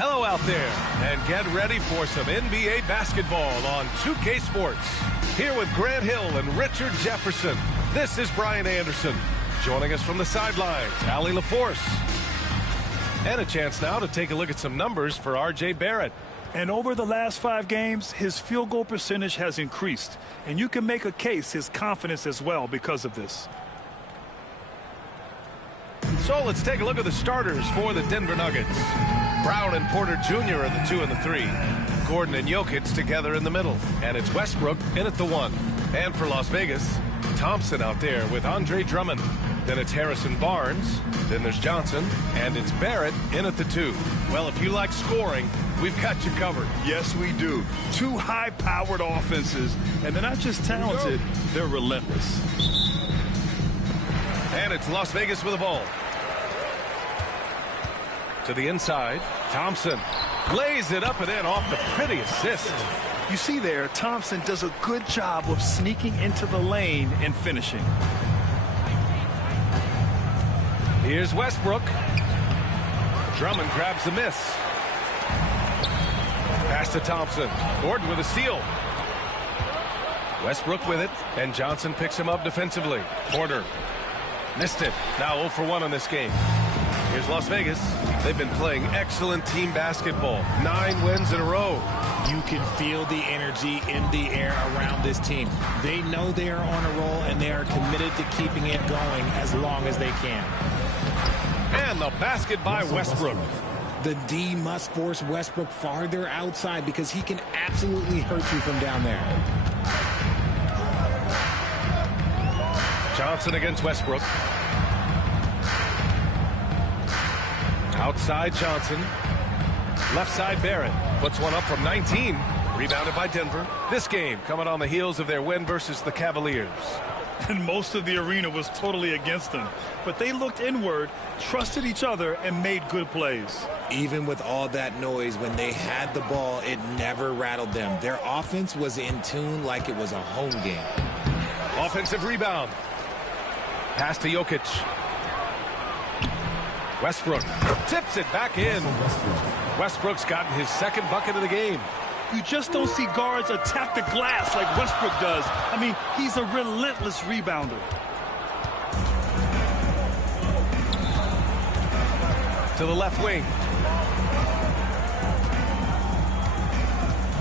Hello out there, and get ready for some NBA basketball on 2K Sports. Here with Grant Hill and Richard Jefferson, this is Brian Anderson. Joining us from the sidelines, Allie LaForce. And a chance now to take a look at some numbers for R.J. Barrett. And over the last 5 games, his field goal percentage has increased. And you can make a case his confidence as well because of this. So let's take a look at the starters for the Denver Nuggets. Brown and Porter Jr. are the 2 and the 3. Gordon and Jokic together in the middle. And it's Westbrook in at the 1. And for Las Vegas, Thompson out there with Andre Drummond. Then it's Harrison Barnes. Then there's Johnson. And it's Barrett in at the 2. Well, if you like scoring, we've got you covered. Yes, we do. 2 high-powered offenses. And they're not just talented, they're relentless. And it's Las Vegas with the ball. To the inside, Thompson lays it up and in off the pretty assist. You see there, Thompson does a good job of sneaking into the lane and finishing. Here's Westbrook. Drummond grabs the miss. Pass to Thompson. Gordon with a steal. Westbrook with it, and Johnson picks him up defensively. Porter missed it. Now 0 for 1 on this game. Here's Las Vegas. They've been playing excellent team basketball. 9 wins in a row. You can feel the energy in the air around this team. They know they are on a roll, and they are committed to keeping it going as long as they can. And the basket by Westbrook. The D must force Westbrook farther outside because he can absolutely hurt you from down there. Johnson against Westbrook. Outside Johnson. Left side Barrett. Puts one up from 19. Rebounded by Denver. This game coming on the heels of their win versus the Cavaliers. And most of the arena was totally against them. But they looked inward, trusted each other, and made good plays. Even with all that noise, when they had the ball, it never rattled them. Their offense was in tune like it was a home game. Offensive rebound. Pass to Jokic. Westbrook tips it back in. Westbrook's gotten his 2nd bucket of the game. You just don't see guards attack the glass like Westbrook does. I mean, he's a relentless rebounder. To the left wing.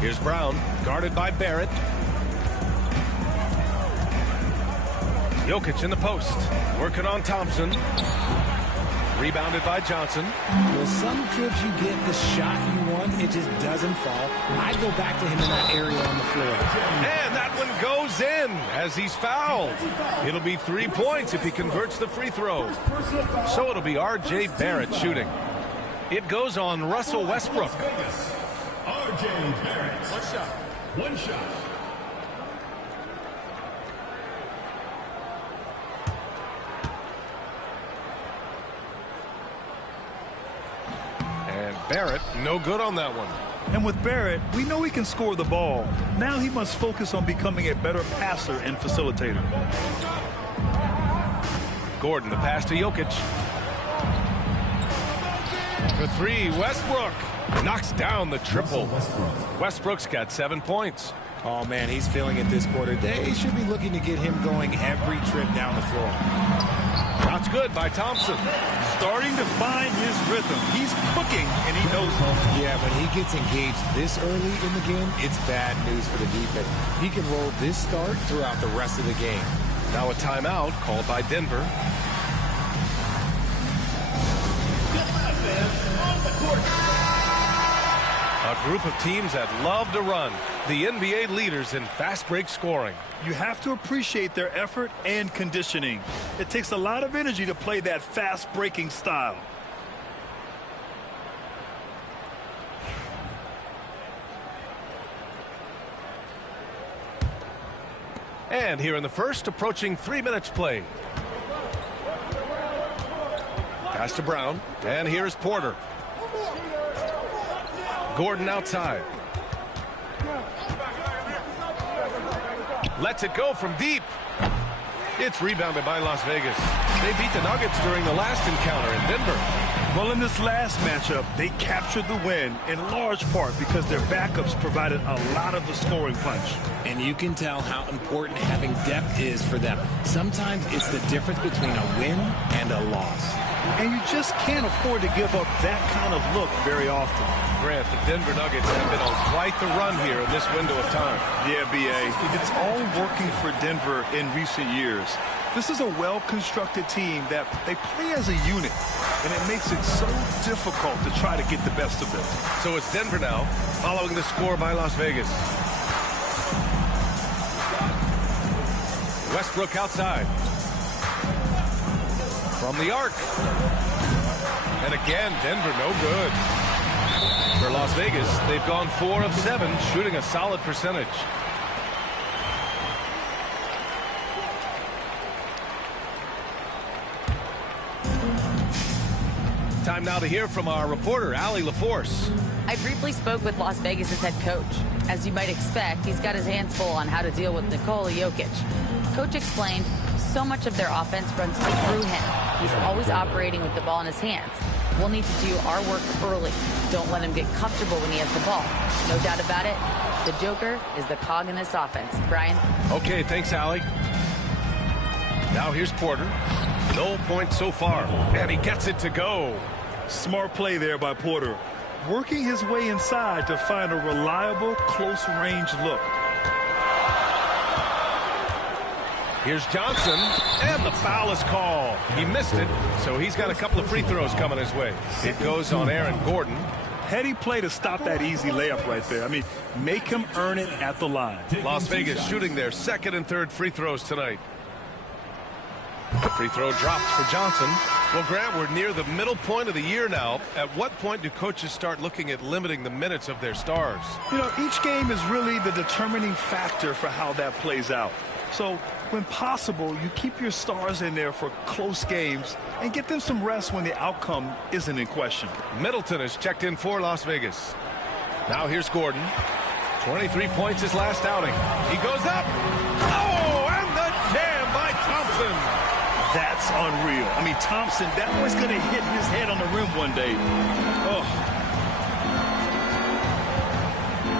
Here's Brown, guarded by Barrett. Jokic in the post, working on Thompson. Rebounded by Johnson. Well, some trips you get the shot you want, it just doesn't fall. I go back to him in that area on the floor. And that one goes in as he's fouled. It'll be 3 points if he converts the free throw. So it'll be R.J. Barrett shooting. It goes on Russell Westbrook. R.J. Barrett. One shot. Barrett, no good on that one. And with Barrett, we know he can score the ball. Now he must focus on becoming a better passer and facilitator. Gordon, the pass to Jokic. For 3, Westbrook knocks down the triple. Westbrook's got 7 points. Oh, man, he's feeling it this quarter. They should be looking to get him going every trip down the floor. Shots good by Thompson. Starting to find his rhythm. He's cooking, and he knows it. Yeah, when he gets engaged this early in the game, it's bad news for the defense. He can roll this start throughout the rest of the game. Now a timeout called by Denver. A group of teams that love to run. The NBA leaders in fast break scoring. You have to appreciate their effort and conditioning. It takes a lot of energy to play that fast breaking style. And here in the first, approaching 3 minutes played. Pass to Brown, and here's Porter. Gordon outside. Lets it go from deep. It's rebounded by Las Vegas. They beat the Nuggets during the last encounter in Denver. Well, in this last matchup, they captured the win in large part because their backups provided a lot of the scoring punch. And you can tell how important having depth is for them. Sometimes it's the difference between a win and a loss. And you just can't afford to give up that kind of look very often. Grant, the Denver Nuggets have been on quite the run here in this window of time. Yeah, B.A. It's all working for Denver in recent years. This is a well-constructed team that they play as a unit, and it makes it so difficult to try to get the best of them. So it's Denver now, following the score by Las Vegas. Westbrook outside. From the arc. And again, Denver no good. For Las Vegas, they've gone 4 of 7, shooting a solid percentage. Time now to hear from our reporter, Allie LaForce. I briefly spoke with Las Vegas' head coach. As you might expect, he's got his hands full on how to deal with Nikola Jokic. Coach explained so much of their offense runs through him. He's always operating with the ball in his hands. We'll need to do our work early. Don't let him get comfortable when he has the ball. No doubt about it, the Joker is the cog in this offense. Brian? Okay, thanks, Allie. Now here's Porter. No points so far, and he gets it to go. Smart play there by Porter, working his way inside to find a reliable, close-range look. Here's Johnson, and the foul is called. He missed it, so he's got a couple of free throws coming his way. It goes on Aaron Gordon. Heady play to stop that easy layup right there. I mean, make him earn it at the line. Las Vegas shooting their second and third free throws tonight. The free throw dropped for Johnson. Well, Grant, we're near the middle point of the year now. At what point do coaches start looking at limiting the minutes of their stars? You know, each game is really the determining factor for how that plays out. So, when possible, you keep your stars in there for close games and get them some rest when the outcome isn't in question. Middleton has checked in for Las Vegas. Now here's Gordon. 23 points his last outing. He goes up. Oh, and the jam by Thompson. That's unreal. I mean, Thompson, that boy's going to hit his head on the rim one day. Oh.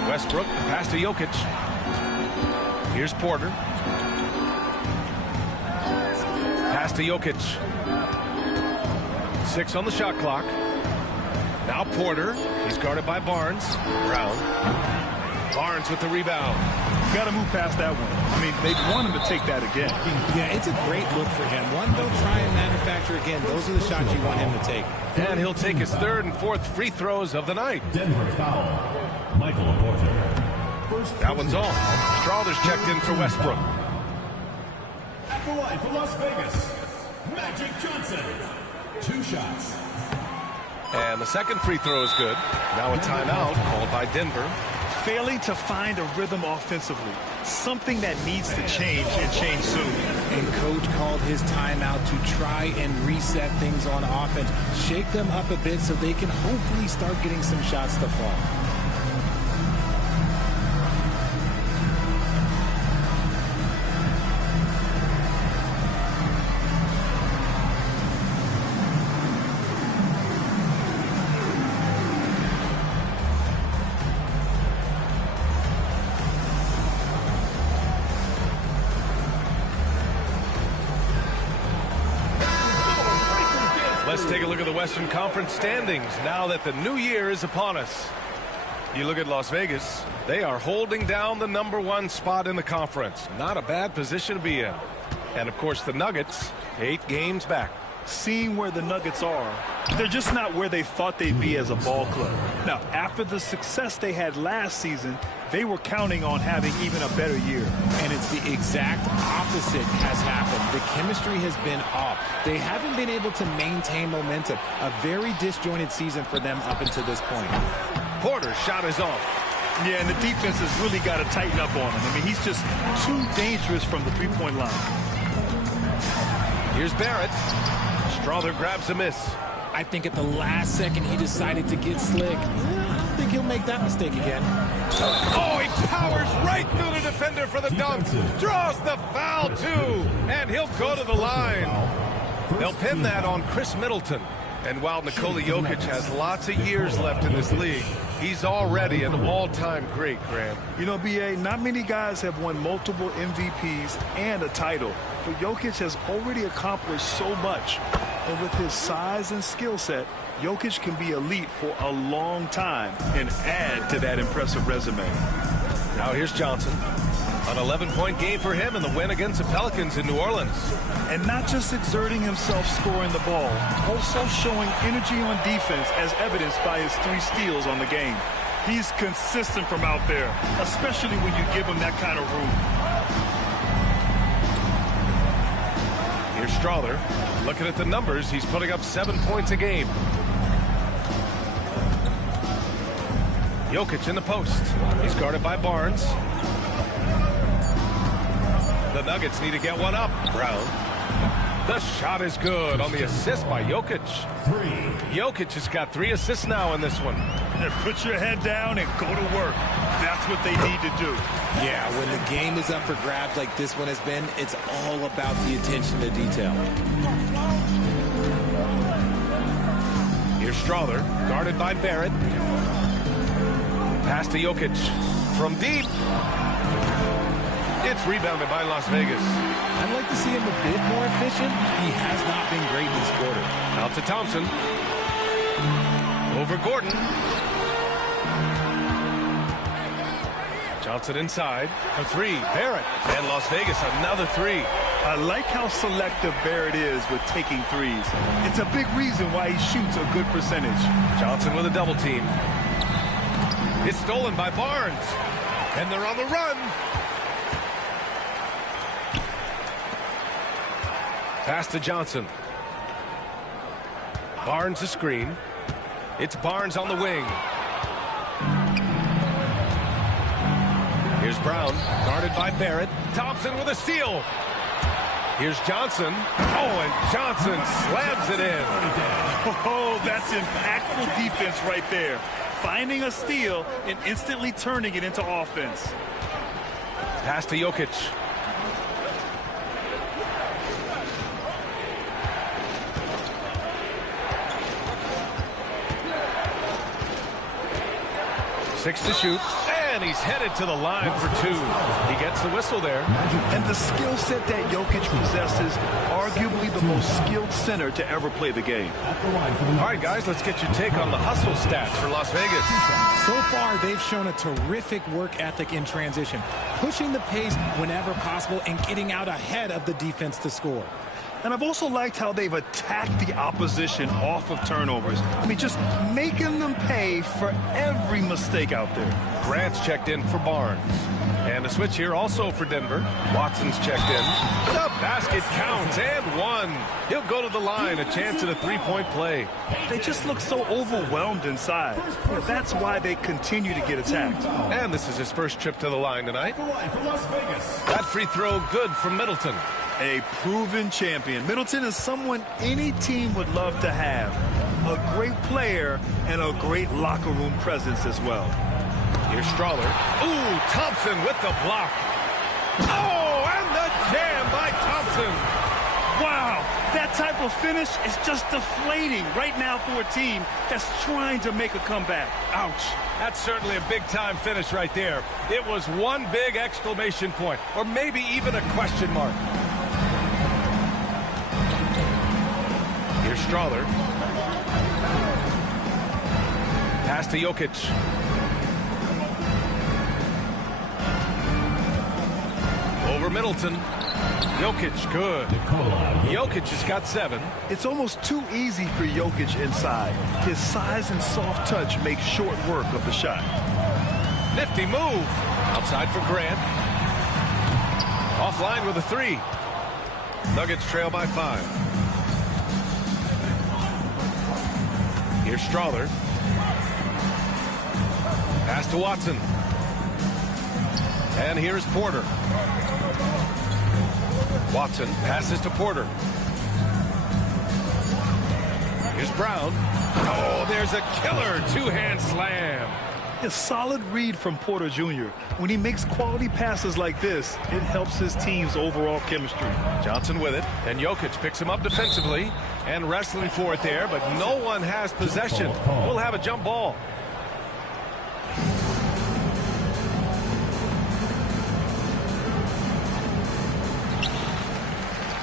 Westbrook, the pass to Jokic. Here's Porter. Pass to Jokic. 6 on the shot clock. Now Porter. He's guarded by Barnes. Brown. Barnes with the rebound. Got to move past that one. I mean, they want him to take that again. Yeah, it's a great look for him. One, they'll try and manufacture again. Those are the shots you want him to take. And he'll take his third and fourth free throws of the night. Denver foul. Michael Porter. That one's on. Strawther's checked in for Westbrook. At the line for Las Vegas, Magic Johnson. 2 shots. And the second free throw is good. Now a timeout called by Denver. Failing to find a rhythm offensively. Something that needs to change and change soon. And coach called his timeout to try and reset things on offense. Shake them up a bit so they can hopefully start getting some shots to fall. Let's take a look at the Western Conference standings now that the new year is upon us. You look at Las Vegas, they are holding down the #1 spot in the conference. Not a bad position to be in. And, of course, the Nuggets, 8 games back. Seeing where the Nuggets are, they're just not where they thought they'd be as a ball club. Now, after the success they had last season, they were counting on having even a better year. And it's the exact opposite has happened. The chemistry has been off. They haven't been able to maintain momentum. A very disjointed season for them up until this point. Porter's shot is off. Yeah, and the defense has really got to tighten up on him. I mean, he's just too dangerous from the three-point line. Here's Barrett. Strawther grabs a miss. I think at the last second he decided to get slick. I don't think he'll make that mistake again. Oh, he powers right through the defender for the dunk. Draws the foul, too. And he'll go to the line. They'll pin that on Chris Middleton. And while Nikola Jokic has lots of years left in this league, he's already an all-time great, Graham. You know, B.A., not many guys have won multiple MVPs and a title, but Jokic has already accomplished so much. And with his size and skill set, Jokic can be elite for a long time and add to that impressive resume. Now here's Johnson. An 11-point game for him in the win against the Pelicans in New Orleans. And not just exerting himself scoring the ball, also showing energy on defense as evidenced by his 3 steals on the game. He's consistent from out there, especially when you give him that kind of room. Here's Strawther. Looking at the numbers, he's putting up 7 points a game. Jokic in the post. He's guarded by Barnes. The Nuggets need to get one up. Brown. The shot is good on the assist by Jokic. Jokic has got 3 assists now in this one. And put your head down and go to work. That's what they need to do. Yeah, when the game is up for grabs like this one has been, it's all about the attention to detail. Here's Strawther, guarded by Barrett. Pass to Jokic from deep. It's rebounded by Las Vegas. I'd like to see him a bit more efficient. He has not been great this quarter. Out to Thompson. Over Gordon. Johnson inside. For 3. Barrett. And Las Vegas another 3. I like how selective Barrett is with taking threes. It's a big reason why he shoots a good percentage. Johnson with a double team. It's stolen by Barnes. And they're on the run. Pass to Johnson. Barnes the screen. It's Barnes on the wing. Here's Brown, guarded by Barrett. Thompson with a steal. Here's Johnson. Oh, and Johnson slams it in. Oh, that's impactful defense right there. Finding a steal and instantly turning it into offense. Pass to Jokic. Six to shoot, and he's headed to the line for 2. He gets the whistle there. And the skill set that Jokic possesses, arguably the most skilled center to ever play the game. All right, guys, let's get your take on the hustle stats for Las Vegas. So far, they've shown a terrific work ethic in transition, pushing the pace whenever possible and getting out ahead of the defense to score. And I've also liked how they've attacked the opposition off of turnovers. I mean, just making them pay for every mistake out there. Grant's checked in for Barnes. And a switch here also for Denver. Watson's checked in. The basket counts and 1. He'll go to the line, a chance at a 3-point play. They just look so overwhelmed inside. That's why they continue to get attacked. And this is his first trip to the line tonight. That free throw good from Middleton. A proven champion. Middleton is someone any team would love to have. A great player and a great locker room presence as well. Here's Strawther. Ooh, Thompson with the block. Oh, and the jam by Thompson. Wow, that type of finish is just deflating right now for a team that's trying to make a comeback. Ouch. That's certainly a big-time finish right there. It was one big exclamation point, or maybe even a question mark. Here's Strawther. Pass to Jokic. Over Middleton. Jokic, good. Jokic has got 7. It's almost too easy for Jokic inside. His size and soft touch make short work of the shot. Nifty move. Outside for Grant. Offline with a 3. Nuggets trail by 5. Here's Strawther. Pass to Watson. And here's Porter. Watson passes to Porter. Here's Brown. Oh, there's a killer 2-hand slam. A solid read from Porter Jr. When he makes quality passes like this, it helps his team's overall chemistry. Johnson with it, and Jokic picks him up defensively, And wrestling for it there, but no one has possession. We'll have a jump ball.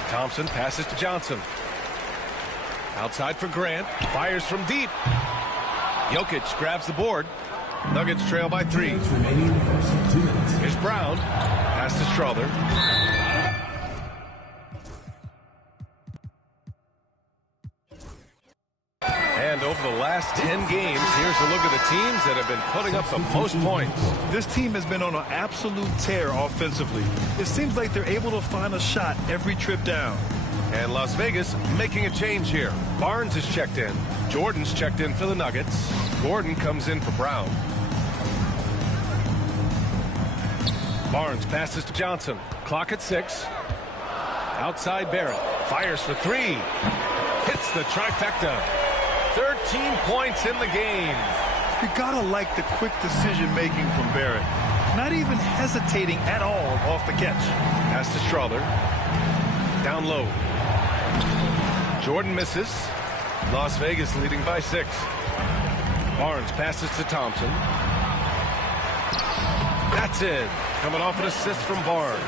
Thompson passes to Johnson. Outside for Grant. Fires from deep. Jokic grabs the board. Nuggets trail by 3. Here's Brown. Pass to Strother. And over the last 10 games, here's a look at the teams that have been putting up the most points. This team has been on an absolute tear offensively. It seems like they're able to find a shot every trip down. And Las Vegas making a change here. Barnes is checked in. Jordan's checked in for the Nuggets. Gordon comes in for Brown. Barnes passes to Johnson. Clock at 6. Outside Barrett. Fires for 3. Hits the trifecta. 13 points in the game. You gotta like the quick decision making from Barrett. Not even hesitating at all off the catch. Pass to Strother. Down low. Jordan misses. Las Vegas leading by 6. Barnes passes to Thompson. That's it. Coming off an assist from Barnes.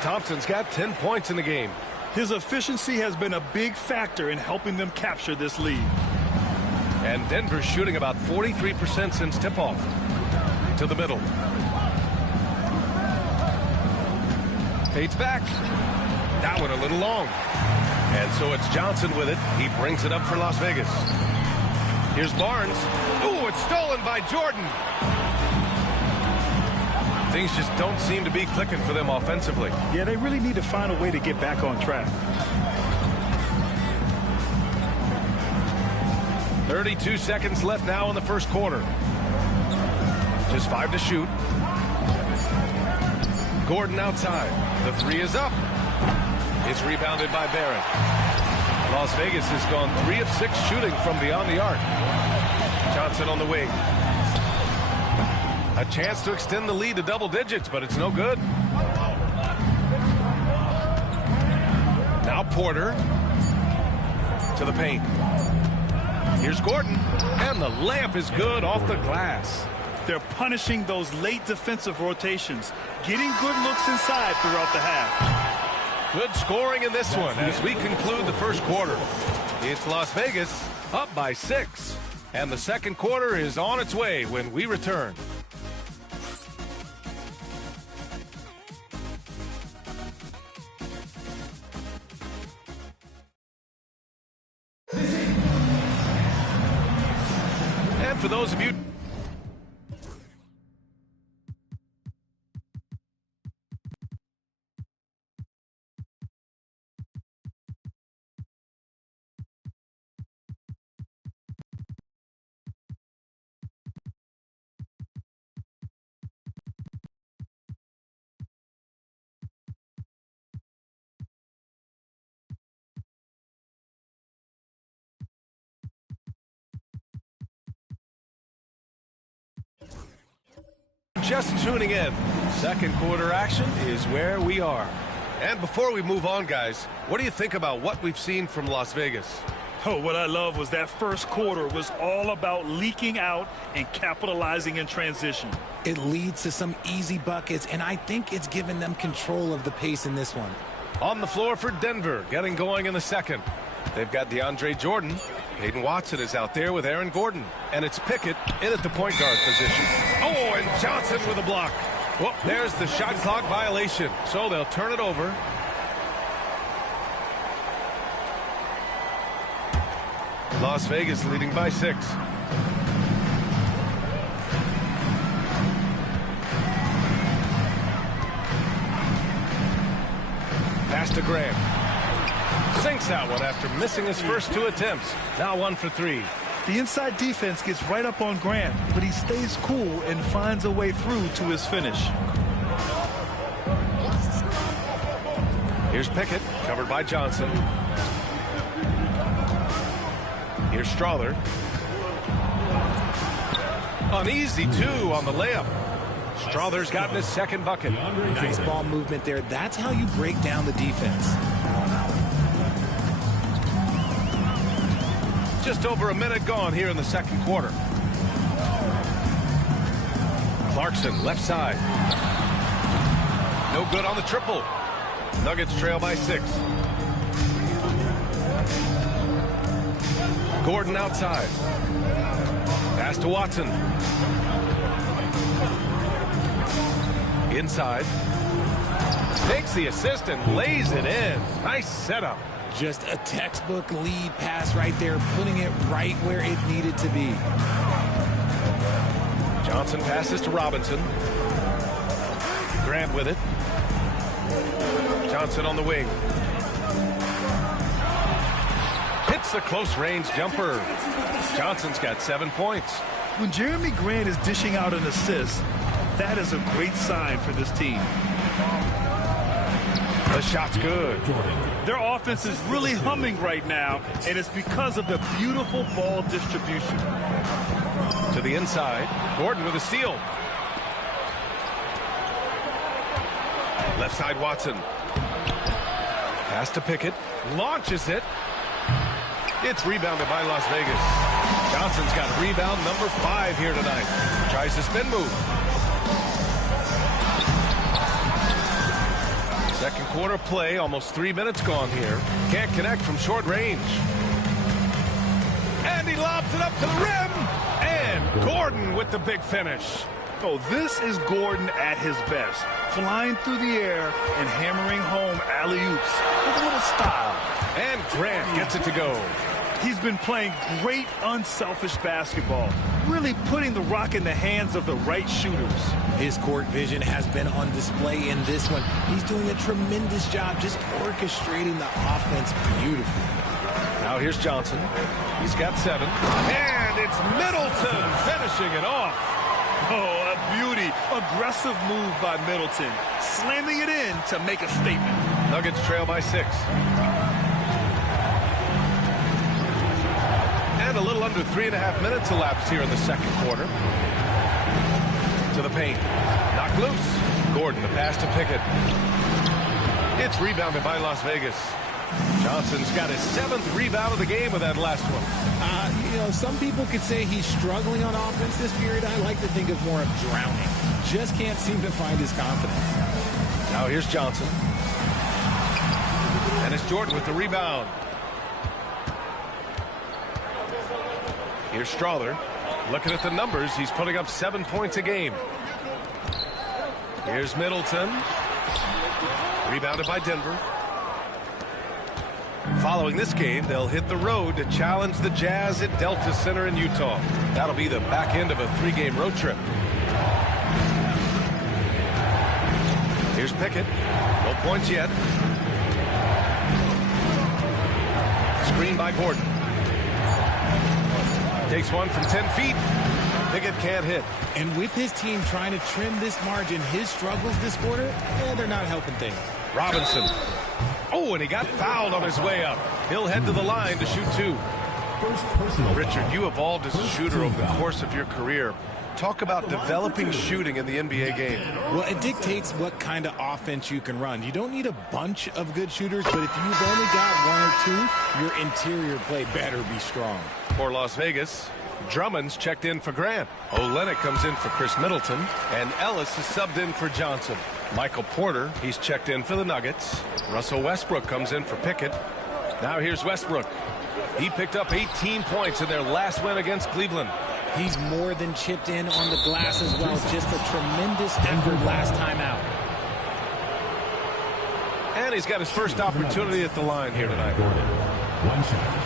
Thompson's got 10 points in the game. His efficiency has been a big factor in helping them capture this lead. And Denver's shooting about 43% since tip-off. To the middle. Fades back. That one a little long. And so it's Johnson with it. He brings it up for Las Vegas. Here's Barnes. Ooh, it's stolen by Jordan. Things just don't seem to be clicking for them offensively. Yeah, they really need to find a way to get back on track. 32 seconds left now in the first quarter. Just 5 to shoot. Gordon outside. The 3 is up. It's rebounded by Barrett. Las Vegas has gone 3 of 6 shooting from beyond the arc. Johnson on the wing. A chance to extend the lead to double digits, but it's no good. Now Porter to the paint. Here's Gordon, and the layup is good off the glass. They're punishing those late defensive rotations, getting good looks inside throughout the half. Good scoring in this one as we conclude the first quarter. It's Las Vegas up by 6, and the second quarter is on its way when we return. And for those of you just tuning in, second quarter action is where we are. And before we move on, guys, what do you think about what we've seen from Las Vegas? Oh, what I love was that first quarter was all about leaking out and capitalizing in transition. It leads to some easy buckets, and I think it's given them control of the pace in this one. On the floor for Denver, getting going in the second. They've got DeAndre Jordan. Hayden Watson is out there with Aaron Gordon. And it's Pickett in at the point guard position. Oh, and Johnson with a block. Well, there's the shot clock violation. So they'll turn it over. Las Vegas leading by 6. Pass to Graham. Sinks that one after missing his first 2 attempts. Now 1 for 3. The inside defense gets right up on Grant, but he stays cool and finds a way through to his finish. Here's Pickett, covered by Johnson. Here's Strother. An easy 2 on the layup. Strother's gotten his second bucket. Nice ball movement there. That's how you break down the defense. Just over a minute gone here in the second quarter. Clarkson, left side. No good on the triple. Nuggets trail by 6. Gordon outside. Pass to Watson. Inside. Takes the assist and lays it in. Nice setup. Just a textbook lead pass right there, putting it right where it needed to be. Johnson passes to Robinson. Grant with it. Johnson on the wing. Hits a close-range jumper. Johnson's got 7 points. When Jeremy Grant is dishing out an assist, that is a great sign for this team. The shot's good. Their offense is really humming right now, and it's because of the beautiful ball distribution. To the inside. Gordon with a steal. Left side Watson. Pass to Pickett. Launches it. It's rebounded by Las Vegas. Johnson's got rebound number 5 here tonight. Tries the spin move. Second quarter play, almost 3 minutes gone here. Can't connect from short range. And he lobs it up to the rim. And Gordon with the big finish. Oh, this is Gordon at his best. Flying through the air and hammering home alley-oops with a little style. And Grant gets it to go. He's been playing great unselfish basketball, really putting the rock in the hands of the right shooters. His court vision has been on display in this one. He's doing a tremendous job just orchestrating the offense beautifully. Now here's Johnson. He's got 7. And it's Middleton finishing it off. Oh, a beauty. Aggressive move by Middleton, slamming it in to make a statement. Nuggets trail by 6. And a little under 3.5 minutes elapsed here in the second quarter. To the paint. Knocked loose. Gordon, the pass to Pickett. It's rebounded by Las Vegas. Johnson's got his 7th rebound of the game with that last one. Some people could say he's struggling on offense this period. I like to think of more of drowning. Just can't seem to find his confidence. Now here's Johnson. And it's Jordan with the rebound. Here's Strother. Looking at the numbers, he's putting up 7 points a game. Here's Middleton. Rebounded by Denver. Following this game, they'll hit the road to challenge the Jazz at Delta Center in Utah. That'll be the back end of a 3-game road trip. Here's Pickett. No points yet. Screen by Gordon. Takes one from 10 feet. Pickett can't hit. And with his team trying to trim this margin, his struggles this quarter, they're not helping things. Robinson. Oh, and he got fouled on his way up. He'll head to the line to shoot 2. Richard, you evolved as a shooter over the course of your career. Talk about developing shooting in the NBA game. Well, it dictates what kind of offense you can run. You don't need a bunch of good shooters, but if you've only got 1 or 2, your interior play better be strong. For Las Vegas, Drummond's checked in for Grant. Olynyk comes in for Chris Middleton. And Ellis is subbed in for Johnson. Michael Porter, he's checked in for the Nuggets. Russell Westbrook comes in for Pickett. Now here's Westbrook. He picked up 18 points in their last win against Cleveland. He's more than chipped in on the glass as well. Just a tremendous effort last time out. And he's got his first opportunity at the line here tonight. 1 shot.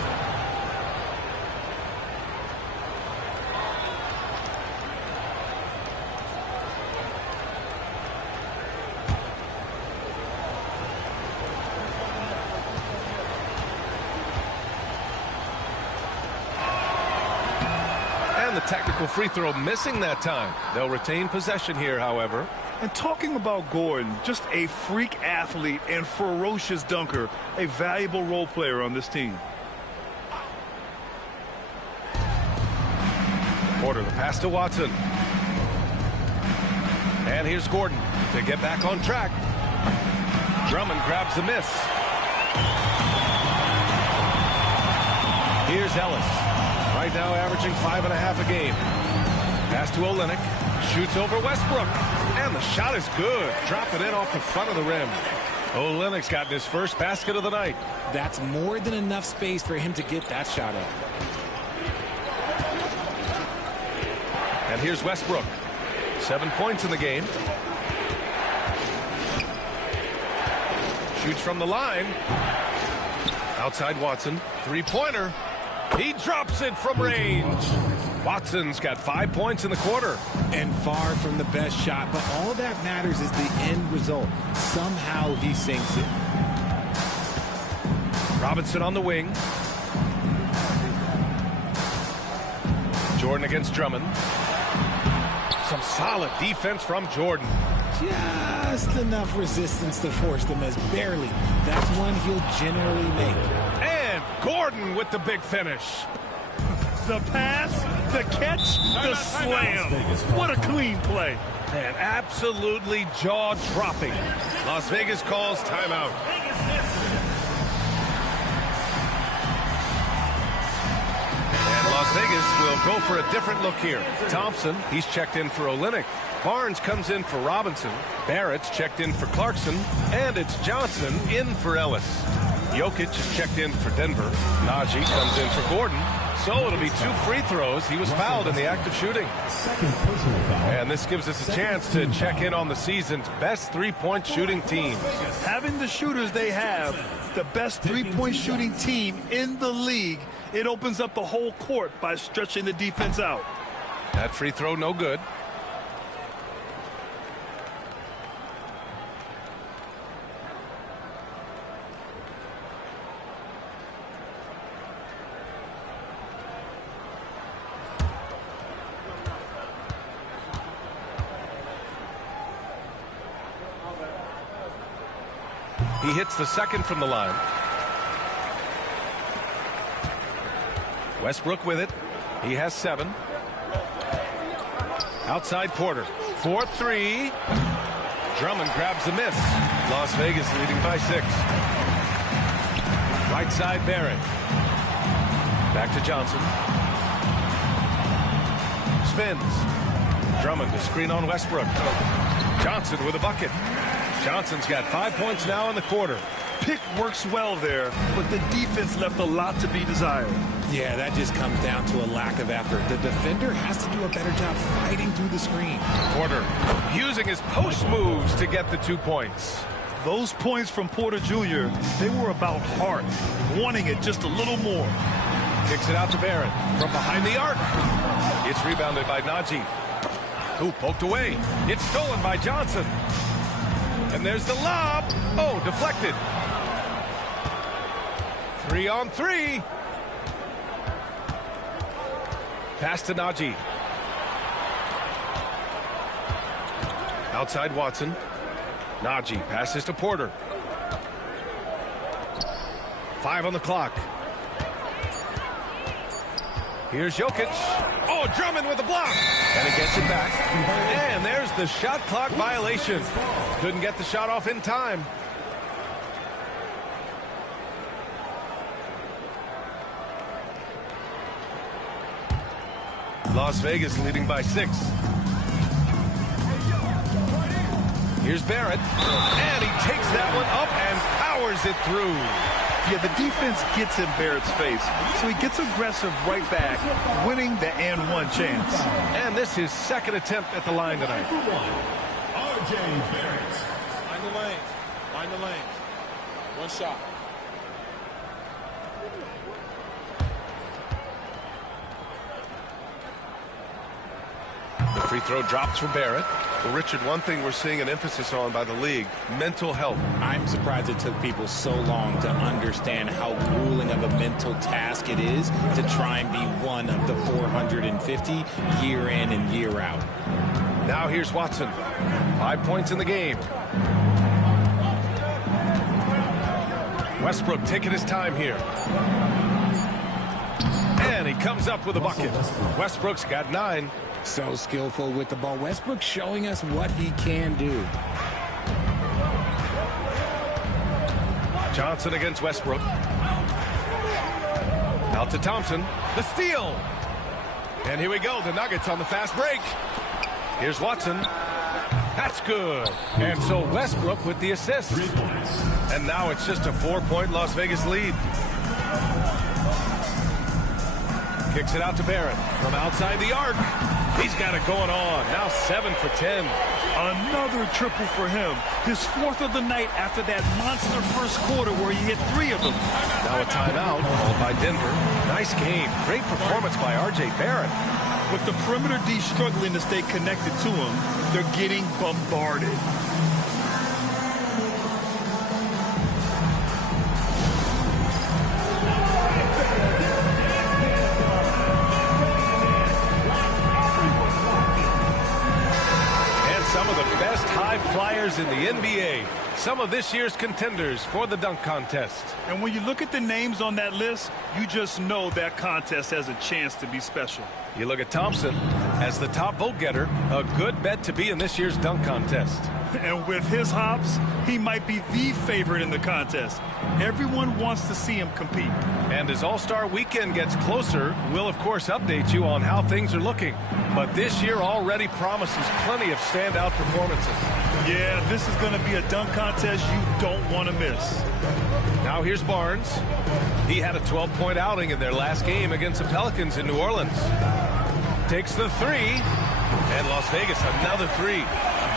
The technical free throw missing that time. They'll retain possession here, however. And talking about Gordon, just a freak athlete and ferocious dunker, a valuable role player on this team. Porter, the pass to Watson. And here's Gordon to get back on track. Drummond grabs the miss. Here's Ellis. Right now averaging 5.5 a game. Pass to Olynyk. Shoots over Westbrook. And the shot is good. Dropping in off the front of the rim. Olynyk's gotten his first basket of the night. That's more than enough space for him to get that shot up. And here's Westbrook. 7 points in the game. Shoots from the line. Outside Watson. Three-pointer. He drops it from range. Watson's got 5 points in the quarter. And far from the best shot, but all that matters is the end result. Somehow he sinks it. Robinson on the wing. Jordan against Drummond. Some solid defense from Jordan. Just enough resistance to force the miss. Barely. That's one he'll generally make. And Gordon with the big finish. The pass, the catch, the slam. What a clean play. Man, absolutely jaw-dropping. Las Vegas calls timeout. And Las Vegas will go for a different look here. Thompson, he's checked in for Olynyk. Barnes comes in for Robinson. Barrett's checked in for Clarkson. And it's Johnson in for Ellis. Jokic is checked in for Denver. Najee comes in for Gordon. So it'll be 2 free throws. He was fouled in the act of shooting. And this gives us a chance to check in on the season's best three-point shooting team. Having the shooters they have, the best three-point shooting team in the league, it opens up the whole court by stretching the defense out. That free throw no good. He hits the second from the line. Westbrook with it. He has 7. Outside Porter. 4-3. Drummond grabs the miss. Las Vegas leading by 6. Right side Barrett. Back to Johnson. Spins. Drummond to screen on Westbrook. Johnson with a bucket. Johnson's got 5 points now in the quarter. Pick works well there, but the defense left a lot to be desired. Yeah, that just comes down to a lack of effort. The defender has to do a better job fighting through the screen. Porter using his post moves to get the 2 points. Those points from Porter Jr., they were about heart, wanting it just a little more. Kicks it out to Barrett from behind the arc. It's rebounded by Najee. Who poked away. It's stolen by Johnson. And there's the lob. Oh, deflected. 3-on-3. Pass to Najee. Outside Watson. Najee passes to Porter. 5 on the clock. Here's Jokic. Oh, Drummond with a block. And he gets it back. And there's the shot clock violation. Couldn't get the shot off in time. Las Vegas leading by 6. Here's Barrett. And he takes that one up and powers it through. Yeah, the defense gets in Barrett's face, so he gets aggressive right back, winning the and-one chance. And this is his second attempt at the line tonight. R.J. Barrett. Find the lanes. Find the lanes. One shot. The free throw drops for Barrett. Well, Richard, one thing we're seeing an emphasis on by the league, mental health. I'm surprised it took people so long to understand how grueling of a mental task it is to try and be one of the 450 year in and year out. Now here's Watson. 5 points in the game. Westbrook taking his time here. And he comes up with a bucket. Westbrook's got 9. So skillful with the ball. Westbrook showing us what he can do. Johnson against Westbrook. Out to Thompson. The steal. And here we go. The Nuggets on the fast break. Here's Watson. That's good. And so Westbrook with the assist. And now it's just a 4-point Las Vegas lead. Kicks it out to Barrett from outside the arc. He's got it going on. Now 7 for 10. Another triple for him. His 4th of the night after that monster first quarter where he hit 3 of them. Now a timeout called by Denver. Nice game. Great performance by R.J. Barrett. With the perimeter D struggling to stay connected to him, they're getting bombarded. Some of the best high flyers in the NBA. Some of this year's contenders for the dunk contest. And when you look at the names on that list, you just know that contest has a chance to be special. You look at Thompson as the top vote getter, a good bet to be in this year's dunk contest. And with his hops, he might be the favorite in the contest. Everyone wants to see him compete. And as All-Star Weekend gets closer, we'll of course update you on how things are looking. But this year already promises plenty of standout performances. Yeah, this is going to be a dunk contest you don't want to miss. Now here's Barnes. He had a 12-point outing in their last game against the Pelicans in New Orleans. Takes the 3. And Las Vegas another 3.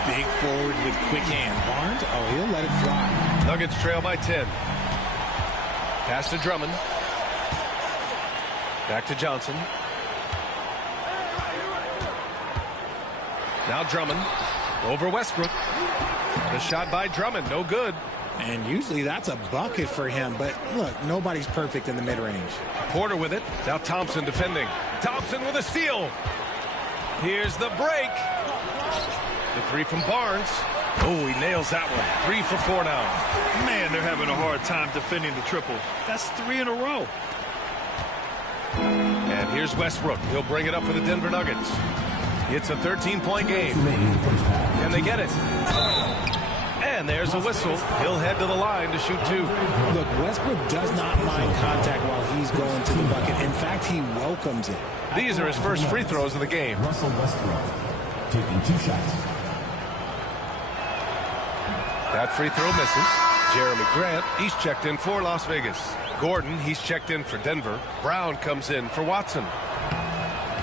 Big forward with quick hands. Barnes, oh, he'll let it fly. Nuggets trail by 10. Pass to Drummond. Back to Johnson. Now Drummond over Westbrook. The shot by Drummond, no good. And usually that's a bucket for him. But look, nobody's perfect in the mid-range. Porter with it. Now Thompson defending. Thompson with a steal. Here's the break. The 3 from Barnes. Oh, he nails that one. 3 for 4 now. Man, they're having a hard time defending the triple. That's 3 in a row. And here's Westbrook. He'll bring it up for the Denver Nuggets. It's a 13-point game. And they get it. And there's a whistle. He'll head to the line to shoot 2. Look, Westbrook does not mind contact while he's going to the bucket. In fact, he welcomes it. These are his first free throws of the game. Russell Westbrook taking 2 shots. That free throw misses. Jeremy Grant, he's checked in for Las Vegas. Gordon, he's checked in for Denver. Brown comes in for Watson.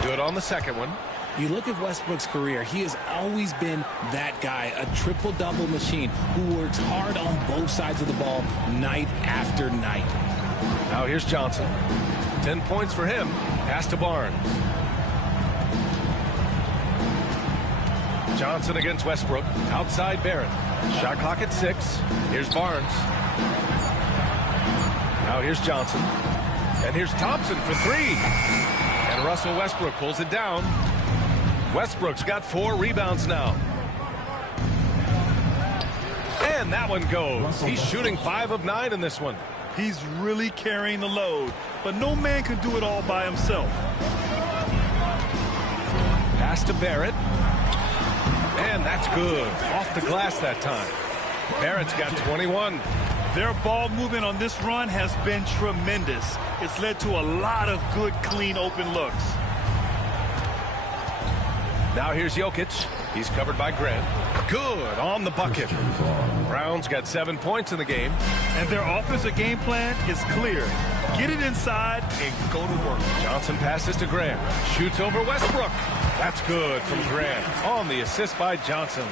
Good on the second one. You look at Westbrook's career, he has always been that guy, a triple-double machine who works hard on both sides of the ball night after night. Now here's Johnson. 10 points for him. Pass to Barnes. Johnson against Westbrook. Outside Barrett. Shot clock at 6. Here's Barnes. Now here's Johnson. And here's Thompson for 3. And Russell Westbrook pulls it down. Westbrook's got 4 rebounds now. And that one goes. He's shooting 5 of 9 in this one. He's really carrying the load, but no man can do it all by himself. Pass to Barrett. And that's good. Off the glass that time. Barrett's got 21. Their ball movement on this run has been tremendous. It's led to a lot of good, clean, open looks. Now here's Jokic. He's covered by Grant. Good on the bucket. Brown's got 7 points in the game. And their offensive game plan is clear. Get it inside and go to work. Johnson passes to Grant. Shoots over Westbrook. That's good from Grant on the assist by Johnson.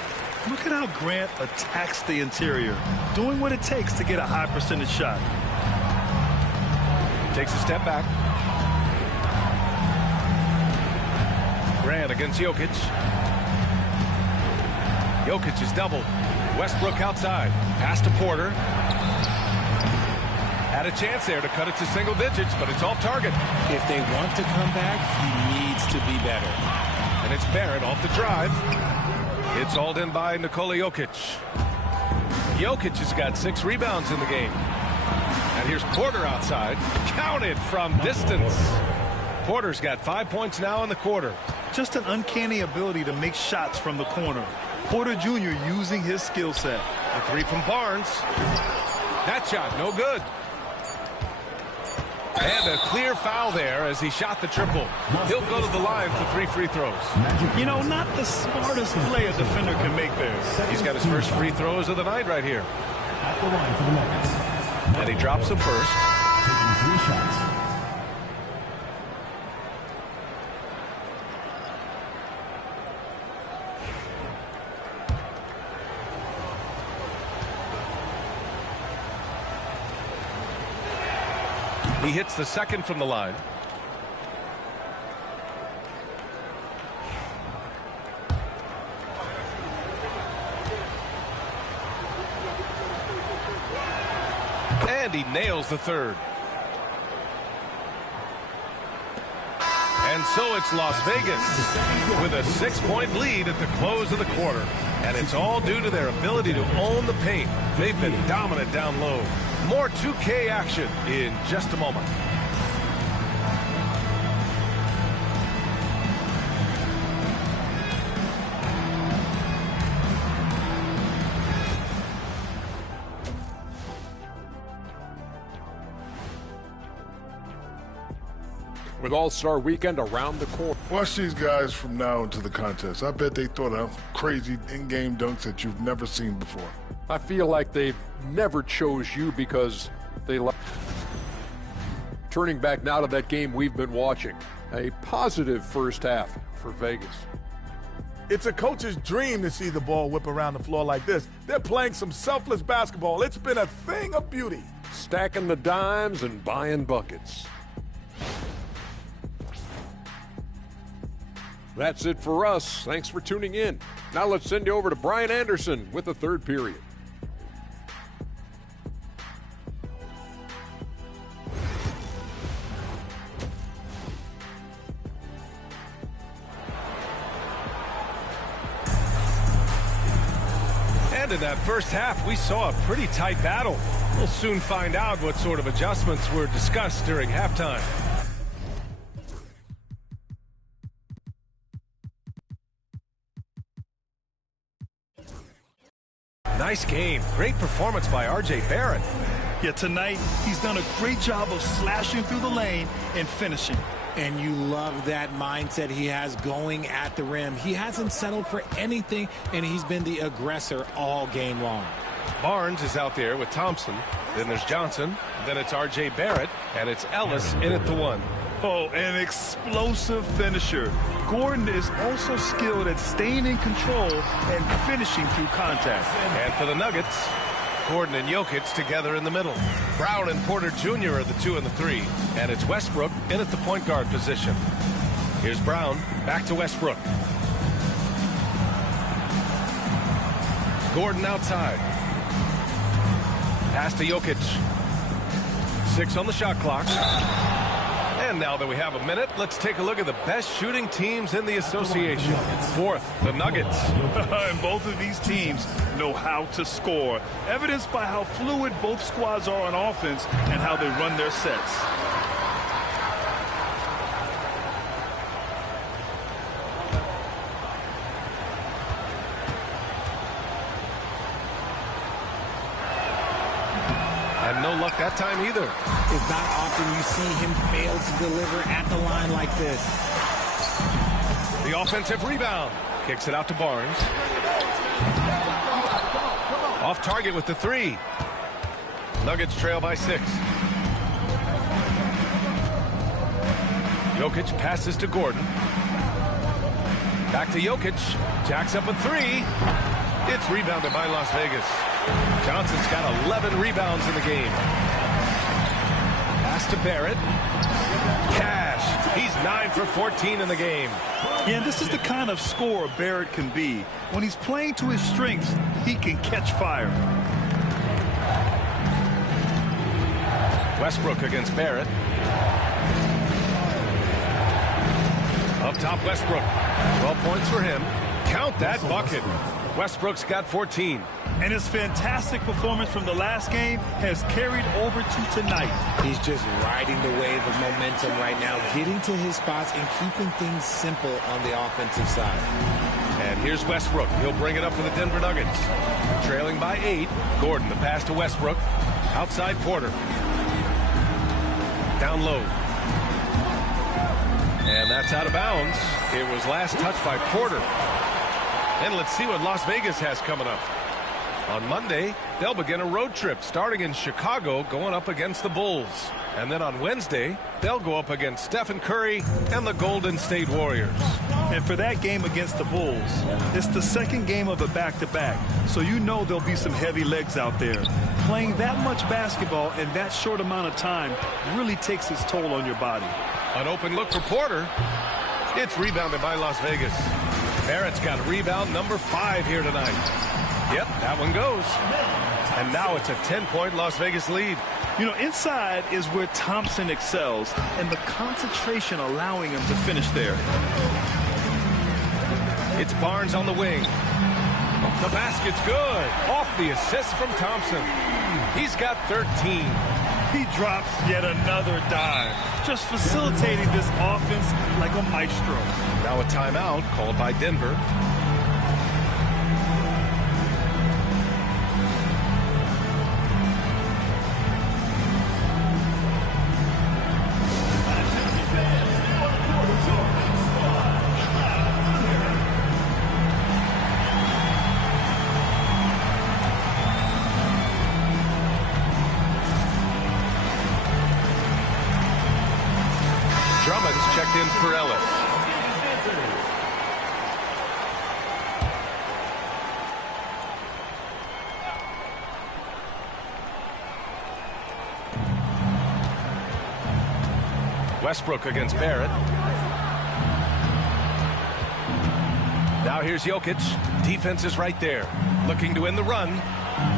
Look at how Grant attacks the interior, doing what it takes to get a high percentage shot. Takes a step back. Grant against Jokic. Jokic is doubled. Westbrook outside. Pass to Porter. Had a chance there to cut it to single digits, but it's off target. If they want to come back, he needs to be better. And it's Barrett off the drive. It's hauled in by Nikola Jokic. Jokic has got 6 rebounds in the game. And here's Porter outside. Counted from distance. Porter's got 5 points now in the quarter. Just an uncanny ability to make shots from the corner. Porter Jr. using his skill set. The 3 from Barnes. That shot, no good. And a clear foul there as he shot the triple. He'll go to the line for 3 free throws. You know, not the smartest play a defender can make there. He's got his first free throws of the night right here. At the line for the Nuggets. And he drops them first. Taking 3 shots. He hits the second from the line. And he nails the third. And so it's Las Vegas with a 6-point lead at the close of the quarter. And it's all due to their ability to own the paint. They've been dominant down low. More 2K action in just a moment. With All-Star Weekend around the corner. Watch these guys from now into the contest. I bet they throw down crazy in-game dunks that you've never seen before. I feel like they've never chose you because they love. Turning back now to that game we've been watching. A positive first half for Vegas. It's a coach's dream to see the ball whip around the floor like this. They're playing some selfless basketball. It's been a thing of beauty. Stacking the dimes and buying buckets. That's it for us. Thanks for tuning in. Now let's send you over to Brian Anderson with the third period. And in that first half, we saw a pretty tight battle. We'll soon find out what sort of adjustments were discussed during halftime. Nice game. Great performance by R.J. Barrett. Yeah, tonight he's done a great job of slashing through the lane and finishing. And you love that mindset he has going at the rim. He hasn't settled for anything, and he's been the aggressor all game long. Barnes is out there with Thompson. Then there's Johnson. Then it's R.J. Barrett. And it's Ellis in at the one. Oh, an explosive finisher. Gordon is also skilled at staying in control and finishing through contact. And for the Nuggets, Gordon and Jokic together in the middle. Brown and Porter Jr. are the 2 and the 3. And it's Westbrook in at the point guard position. Here's Brown, back to Westbrook. Gordon outside. Pass to Jokic. 6 on the shot clock. And now that we have a minute, let's take a look at the best shooting teams in the association. Fourth, the Nuggets. And both of these teams know how to score, evidenced by how fluid both squads are on offense and how they run their sets. And no luck that time either. It's not often you see him fail to deliver at the line like this. The offensive rebound. Kicks it out to Barnes. Off target with the 3. Nuggets trail by 6. Jokic passes to Gordon. Back to Jokic. Jacks up a 3. It's rebounded by Las Vegas. Johnson's got 11 rebounds in the game. Pass to Barrett. Cash. He's 9 for 14 in the game. Yeah, and this is the kind of scorer Barrett can be. When he's playing to his strengths, he can catch fire. Westbrook against Barrett. Up top, Westbrook. 12 points for him. Count that bucket. Westbrook's got 14. And his fantastic performance from the last game has carried over to tonight. He's just riding the wave of momentum right now, getting to his spots and keeping things simple on the offensive side. And here's Westbrook. He'll bring it up for the Denver Nuggets. Trailing by 8. Gordon, the pass to Westbrook. Outside Porter. Down low. And that's out of bounds. It was last touched by Porter. And let's see what Las Vegas has coming up. On Monday, they'll begin a road trip starting in Chicago, going up against the Bulls. And then on Wednesday, they'll go up against Stephen Curry and the Golden State Warriors. And for that game against the Bulls, it's the second game of a back-to-back. So you know there'll be some heavy legs out there. Playing that much basketball in that short amount of time really takes its toll on your body. An open look for Porter. It's rebounded by Las Vegas. Barrett's got rebound number 5 here tonight. Yep, that one goes. And now it's a 10-point Las Vegas lead. You know, inside is where Thompson excels, and the concentration allowing him to finish there. It's Barnes on the wing. The basket's good. Off the assist from Thompson. He's got 13. He drops yet another dime, just facilitating this offense like a maestro. Now a timeout called by Denver. Drummond's checked in for Ellis. Westbrook against Barrett. Now here's Jokic. Defense is right there. Looking to win the run.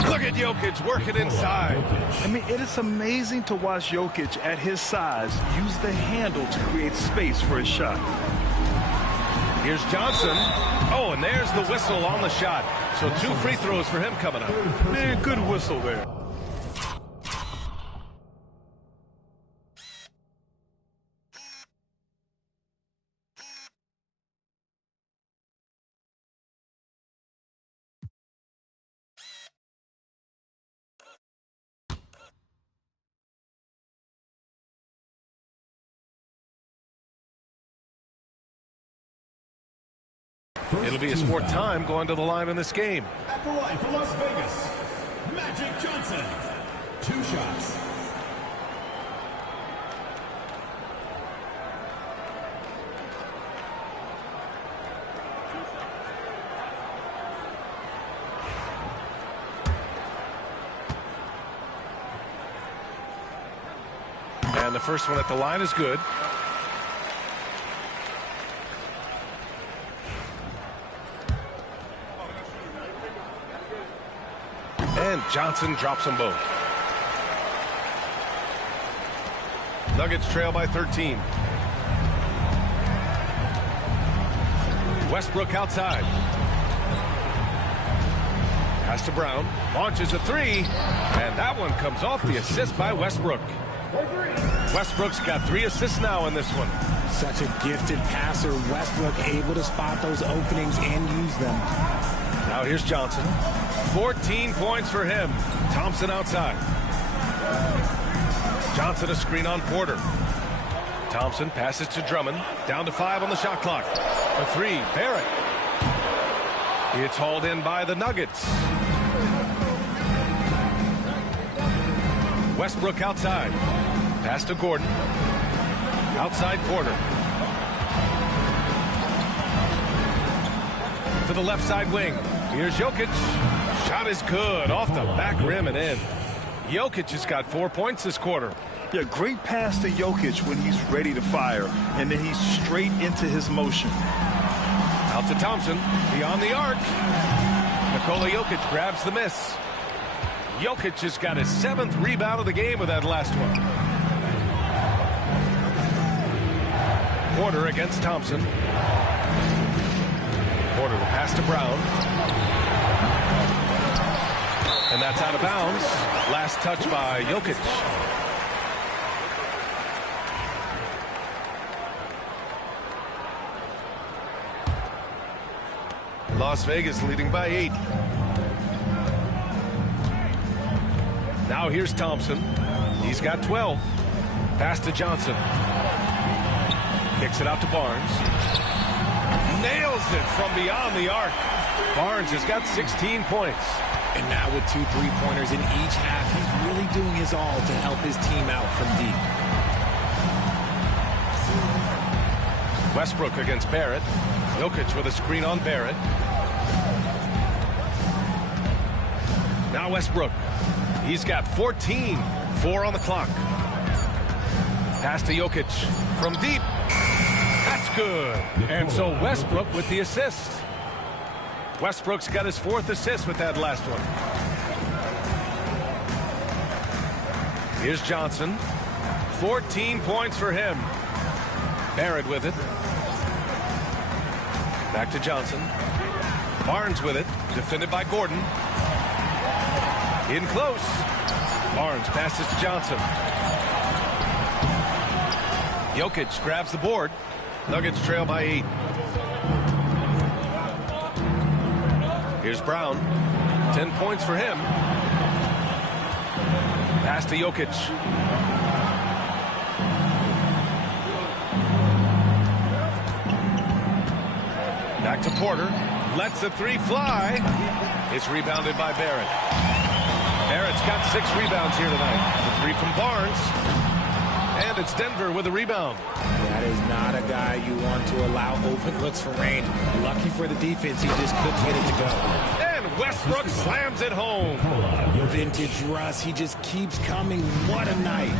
Look at Jokic working inside. I mean, it is amazing to watch Jokic at his size use the handle to create space for his shot. Here's Johnson. Oh, and there's the whistle on the shot. So 2 free throws for him coming up. Man, good whistle there. It'll be a sport time going to the line in this game. At the line for Las Vegas, Magic Johnson. 2 shots. And the first one at the line is good. And Johnson drops them both. Nuggets trail by 13. Westbrook outside. Pass to Brown. Launches a 3. And that one comes off the assist by Westbrook. Westbrook's got 3 assists now in this one. Such a gifted passer. Westbrook able to spot those openings and use them. Now here's Johnson. 14 points for him. Thompson outside. Johnson a screen on Porter. Thompson passes to Drummond. Down to 5 on the shot clock. A 3. Barrett. It's hauled in by the Nuggets. Westbrook outside. Pass to Gordon. Outside Porter. To the left side wing. Here's Jokic. Shot is good. Off the back rim and in. Jokic has got 4 points this quarter. Yeah, great pass to Jokic when he's ready to fire. And then he's straight into his motion. Out to Thompson. Beyond the arc. Nikola Jokic grabs the miss. Jokic has got his 7th rebound of the game with that last one. Porter against Thompson. Porter the pass to Brown. And that's out of bounds. Last touch by Jokic. Las Vegas leading by 8. Now here's Thompson. He's got 12. Pass to Johnson. Kicks it out to Barnes. Nails it from beyond the arc. Barnes has got 16 points. And now with 2 3-pointers in each half, he's really doing his all to help his team out from deep. Westbrook against Barrett. Jokic with a screen on Barrett. Now Westbrook. He's got 14. 4 on the clock. Pass to Jokic from deep. That's good. And so Westbrook with the assist. Westbrook's got his 4th assist with that last one. Here's Johnson. 14 points for him. Barrett with it. Back to Johnson. Barnes with it. Defended by Gordon. In close. Barnes passes to Johnson. Jokic grabs the board. Nuggets trail by 8. Here's Brown. 10 points for him. Pass to Jokic. Back to Porter. Lets the 3 fly. It's rebounded by Barrett. Barrett's got 6 rebounds here tonight. The 3 from Barnes. And it's Denver with a rebound. That is not a guy you want to allow open looks from range. Lucky for the defense, he just couldn't get it to go. And Westbrook slams it home. Vintage Russ, he just keeps coming. What a night.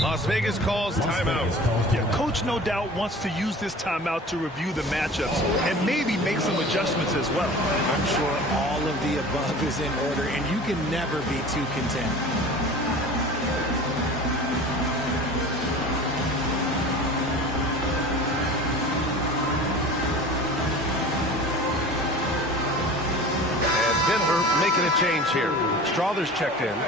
Las Vegas calls timeout. Yeah, coach no doubt wants to use this timeout to review the matchups and maybe make some adjustments as well. I'm sure all of the above is in order, and you can never be too content. Denver making a change here. Strawther's checked in.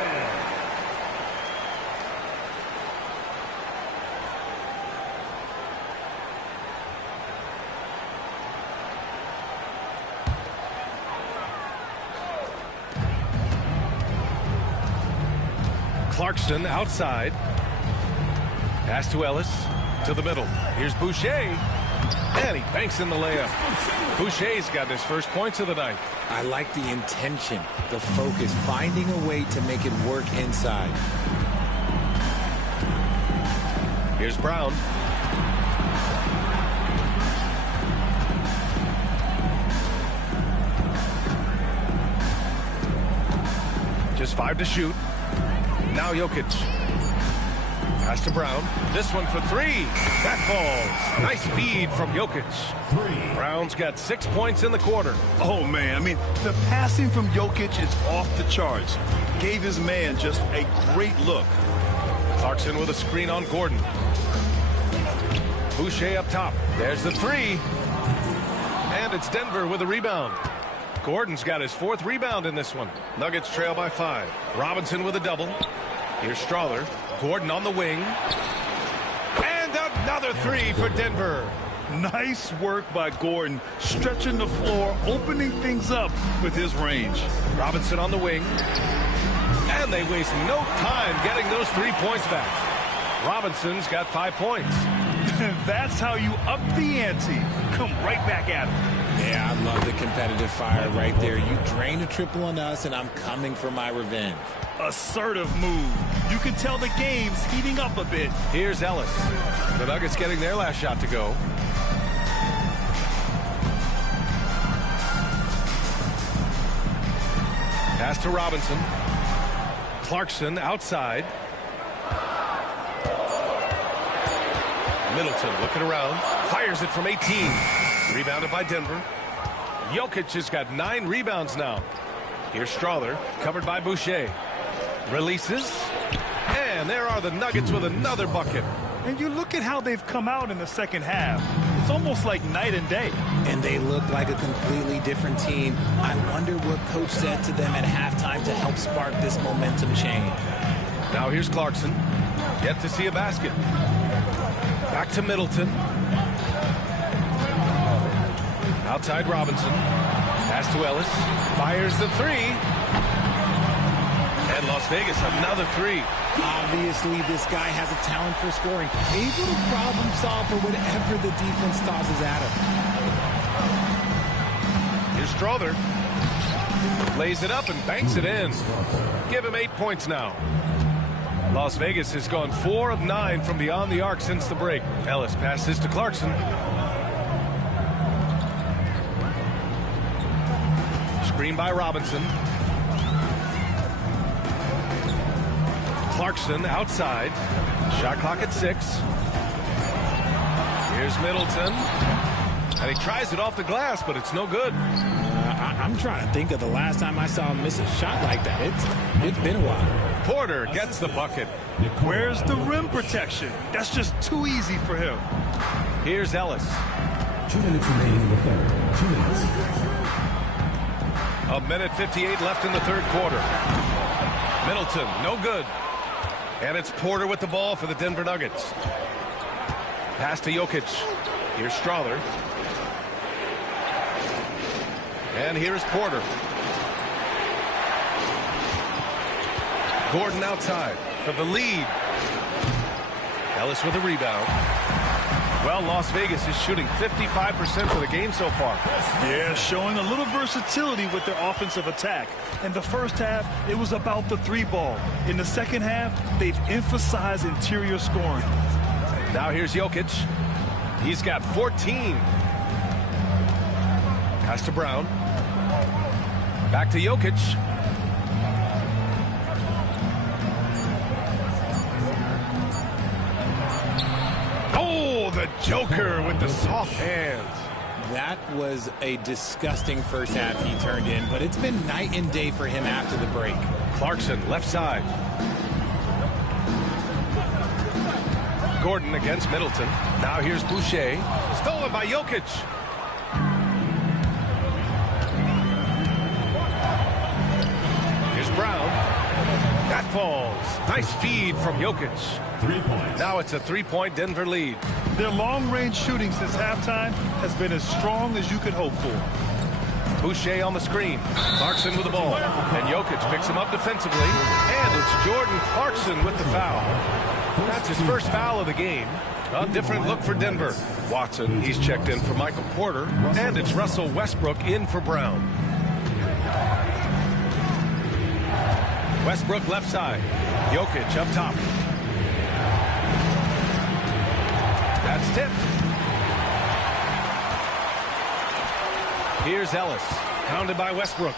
Clarkson outside. Pass to Ellis. To the middle. Here's Boucher. And he banks in the layup. Boucher's got his first points of the night. I like the intention, the focus, finding a way to make it work inside. Here's Brown. Just 5 to shoot. Now Jokic. Pass to Brown. This one for 3. That falls. Nice feed from Jokic. Brown's got 6 points in the quarter. Oh, man. I mean, the passing from Jokic is off the charts. Gave his man just a great look. Clarkson with a screen on Gordon. Boucher up top. There's the 3. And it's Denver with a rebound. Gordon's got his 4th rebound in this one. Nuggets trail by 5. Robinson with a double. Here's Strawther. Gordon on the wing. And another 3 for Denver. Nice work by Gordon, stretching the floor, opening things up with his range. Robinson on the wing. And they waste no time getting those 3 points back. Robinson's got 5 points. That's how you up the ante. Come right back at him. Yeah, I love the competitive fire right there. You drain a triple on us, and I'm coming for my revenge. Assertive move. You can tell the game's heating up a bit. Here's Ellis. The Nuggets getting their last shot to go. Pass to Robinson. Clarkson outside. Middleton looking around. Fires it from 18. Rebounded by Denver. Jokic has got 9 rebounds now. Here's Strawther, covered by Boucher. Releases. And there are the Nuggets with another bucket. And you look at how they've come out in the second half. It's almost like night and day. And they look like a completely different team. I wonder what coach said to them at halftime to help spark this momentum change. Now here's Clarkson. Yet to see a basket. Back to Middleton. Outside Robinson. Pass to Ellis. Fires the 3. And Las Vegas another 3. Obviously, this guy has a talent for scoring. Able to problem solve for whatever the defense tosses at him. Here's Strother. Lays it up and banks it in. Give him 8 points now. Las Vegas has gone 4 of 9 from beyond the arc since the break. Ellis passes to Clarkson. Screen by Robinson. Clarkson outside. Shot clock at 6. Here's Middleton. And he tries it off the glass, but it's no good. I'm trying to think of the last time I saw him miss a shot like that. It's been a while. Porter gets the bucket. Where's the rim protection? That's just too easy for him. Here's Ellis. 2 minutes remaining in the third. 2 minutes. A minute 58 left in the third quarter. Middleton, no good. And it's Porter with the ball for the Denver Nuggets. Pass to Jokic. Here's Strother. And here's Porter. Gordon outside for the lead. Ellis with a rebound. Well, Las Vegas is shooting 55% for the game so far. Yeah, showing a little versatility with their offensive attack. In the first half, it was about the 3 ball. In the second half, they've emphasized interior scoring. Now here's Jokic. He's got 14. Pass to Brown. Back to Jokic. Oh, the Joker with the soft hands. That was a disgusting first half he turned in, but it's been night and day for him after the break. Clarkson, left side. Gordon against Middleton. Now here's Boucher. Stolen by Jokic. Here's Brown. That falls. Nice feed from Jokic. 3 points. Now it's a 3-point Denver lead. Their long-range shooting since halftime has been as strong as you could hope for. Boucher on the screen. Clarkson with the ball. And Jokic picks him up defensively. And it's Jordan Clarkson with the foul. That's his first foul of the game. A different look for Denver. Watson, he's checked in for Michael Porter. And it's Russell Westbrook in for Brown. Westbrook left side. Jokic up top. That's tipped. Here's Ellis. Pounded by Westbrook.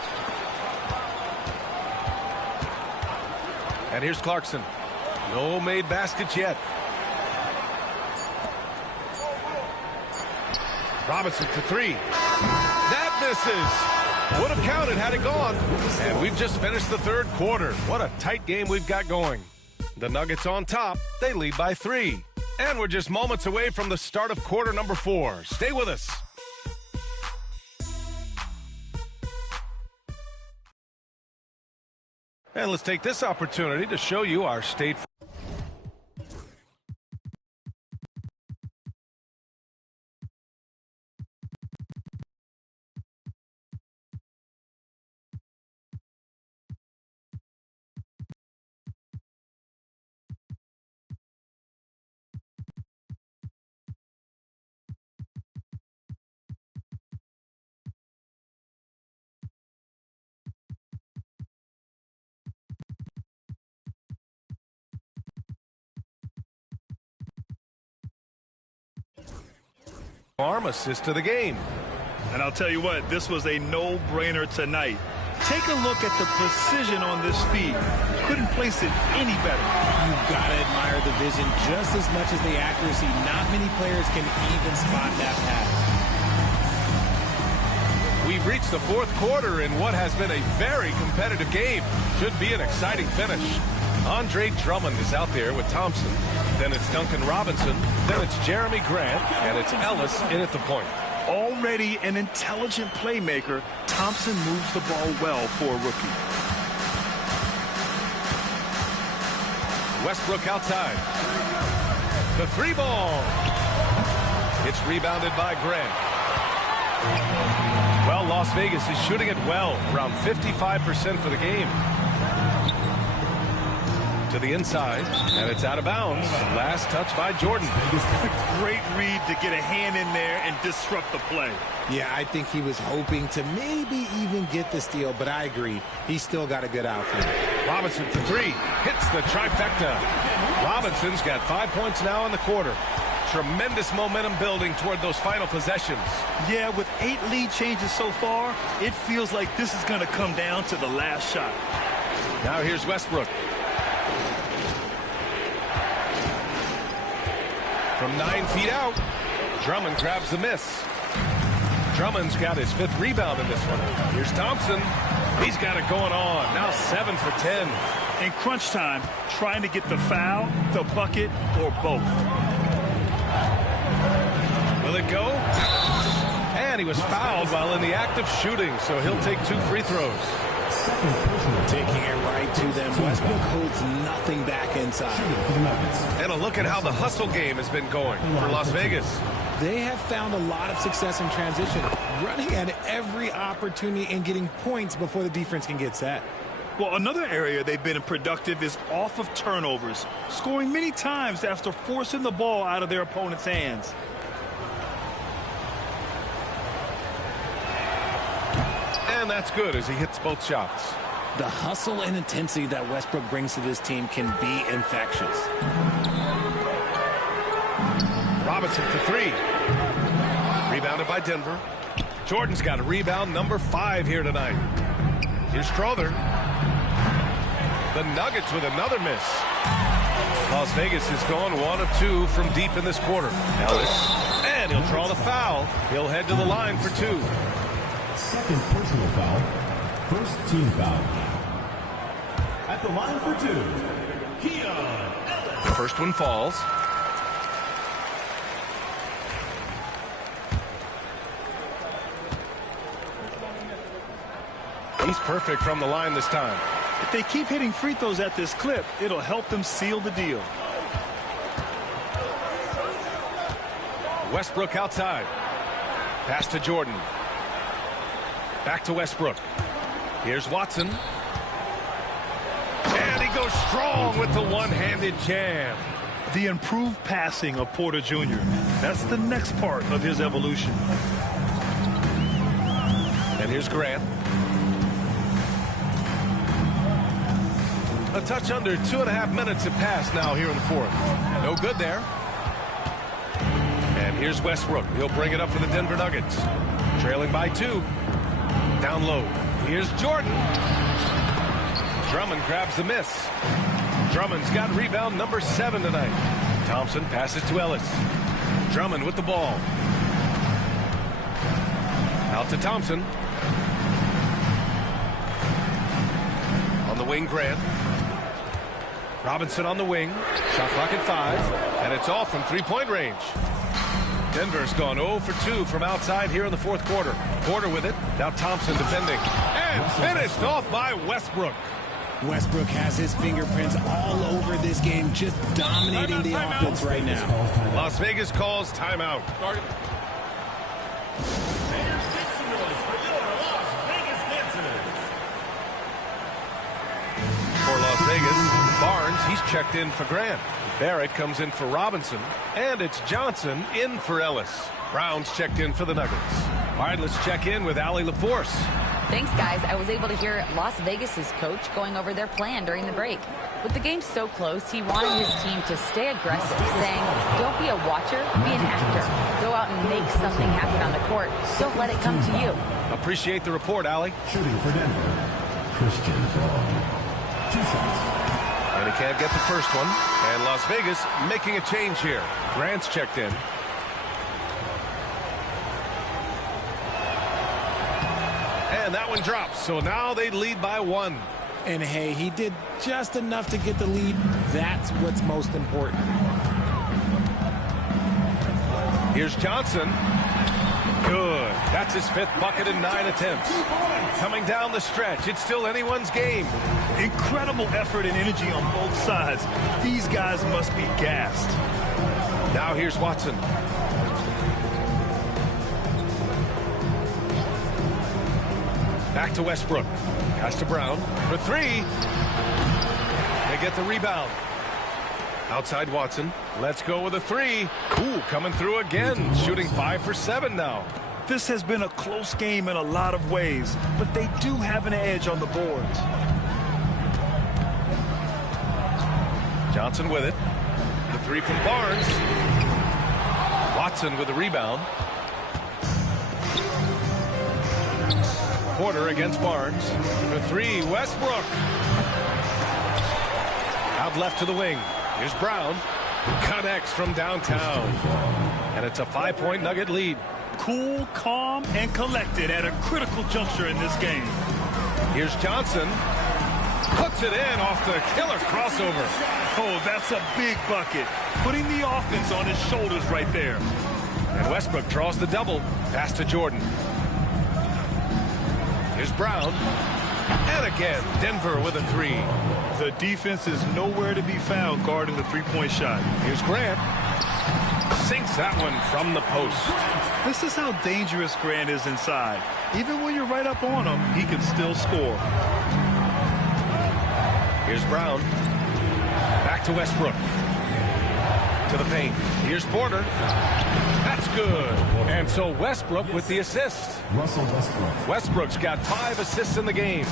And here's Clarkson. No made baskets yet. Robinson for 3. That misses. Would have counted had it gone. And we've just finished the third quarter. What a tight game we've got going. The Nuggets on top. They lead by 3. And we're just moments away from the start of quarter number 4. Stay with us. And let's take this opportunity to show you our state. Arm assist to the game. And I'll tell you what, this was a no-brainer tonight. Take a look at the precision on this feed. Couldn't place it any better. You've got to admire the vision just as much as the accuracy. Not many players can even spot that pass. We've reached the fourth quarter in what has been a very competitive game. Should be an exciting finish. Andre Drummond is out there with Thompson. Then it's Duncan Robinson. Then it's Jeremy Grant. And it's Ellis in at the point. Already an intelligent playmaker, Thompson moves the ball well for a rookie. Westbrook outside. The 3 ball. It's rebounded by Grant. Well, Las Vegas is shooting it well, around 55% for the game. To the inside, and it's out of bounds. Last touch by Jordan. Great read to get a hand in there and disrupt the play. Yeah, I think he was hoping to maybe even get the steal, but I agree. He's still got a good outcome. Robinson for three. Hits the trifecta. Robinson's got 5 points now in the quarter. Tremendous momentum building toward those final possessions. Yeah, with 8 lead changes so far, it feels like this is going to come down to the last shot. Now here's Westbrook. From 9 feet out, Drummond grabs the miss. Drummond's got his 5th rebound in this one. Here's Thompson. He's got it going on. Now 7 for 10. In crunch time, trying to get the foul, the bucket, or both. Will it go? And he was fouled while in the act of shooting, so he'll take 2 free throws. Taking it right to them. Westbrook holds nothing back inside. And a look at how the hustle game has been going for Las Vegas. They have found a lot of success in transition, running at every opportunity and getting points before the defense can get set. Well, another area they've been productive is off of turnovers, scoring many times after forcing the ball out of their opponent's hands. And that's good as he hits both shots. The hustle and intensity that Westbrook brings to this team can be infectious. Robinson for 3. Rebounded by Denver. Jordan's got a rebound number 5 here tonight. Here's Strother. The Nuggets with another miss. Las Vegas is going 1 of 2 from deep in this quarter. Ellis. And he'll draw the foul. He'll head to the line for 2. Second personal foul. First team foul. At the line for 2, Keon Ellis. The first one falls. He's perfect from the line this time. If they keep hitting free throws at this clip, it'll help them seal the deal. Westbrook outside. Pass to Jordan. Back to Westbrook. Here's Watson. And he goes strong with the one-handed jam. The improved passing of Porter Jr. That's the next part of his evolution. And here's Grant. A touch under 2.5 minutes have passed now here in the fourth. No good there. And here's Westbrook. He'll bring it up for the Denver Nuggets. Trailing by 2. Down low. Here's Jordan. Drummond grabs the miss. Drummond's got rebound number 7 tonight. Thompson passes to Ellis. Drummond with the ball. Out to Thompson. On the wing, Grant. Robinson on the wing. Shot clock at 5. And it's off from 3-point range. Denver's gone 0 for 2 from outside here in the fourth quarter. Porter with it. Now Thompson defending. And finished off by Westbrook. Westbrook has his fingerprints all over this game, just dominating the offense right now. Las Vegas calls timeout. For Las Vegas, Barnes, he's checked in for Grant. Barrett comes in for Robinson. And it's Johnson in for Ellis. Brown's checked in for the Nuggets. All right, let's check in with Allie LaForce. Thanks, guys. I was able to hear Las Vegas's coach going over their plan during the break. With the game so close, he wanted his team to stay aggressive, saying, don't be a watcher, be an actor. Go out and make something happen on the court. Don't let it come to you. Appreciate the report, Allie. Shooting for Denver, Christian Paul. 2 shots. And he can't get the first one. And Las Vegas making a change here. Grant's checked in. And that one drops. So now they lead by 1. And hey, he did just enough to get the lead. That's what's most important. Here's Johnson. Good. That's his 5th bucket in 9 attempts. Coming down the stretch. It's still anyone's game. Incredible effort and energy on both sides. These guys must be gassed. Now here's Watson. Back to Westbrook. Pass to Brown for 3. They get the rebound. Outside Watson. Let's go with a three. Cool, coming through again. Shooting 5 for 7 now. This has been a close game in a lot of ways, but they do have an edge on the boards. Johnson with it. The three from Barnes. Watson with the rebound. Porter against Barnes. For three, Westbrook. Out left to the wing. Here's Brown. Connects from downtown. And it's a 5-point Nugget lead. Cool, calm, and collected at a critical juncture in this game. Here's Johnson. Puts it in off the killer crossover. Oh, that's a big bucket. Putting the offense on his shoulders right there. And Westbrook draws the double. Pass to Jordan. Here's Brown. And again, Denver with a three. The defense is nowhere to be found guarding the three-point shot. Here's Grant. Sinks that one from the post. This is how dangerous Grant is inside. Even when you're right up on him, he can still score. Here's Brown. Back to Westbrook. To the paint. Here's Porter. That's good. And so Westbrook with the assist. Russell Westbrook. Westbrook's got 5 assists in the game.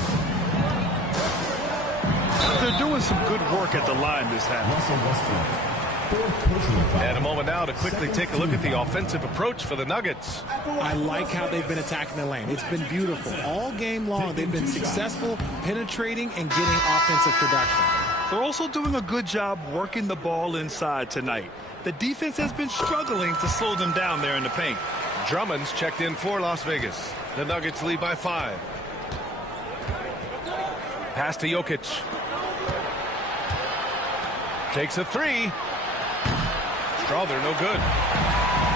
They're doing some good work at the line this half. Russell Westbrook. Fourth personal foul. And a moment now to quickly take a look at the offensive approach for the Nuggets. I like how they've been attacking the lane. It's been beautiful. All game long, they've been successful penetrating and getting offensive production. They're also doing a good job working the ball inside tonight. The defense has been struggling to slow them down there in the paint. Drummond's checked in for Las Vegas. The Nuggets lead by 5. Pass to Jokic. Takes a three. Strawther no good.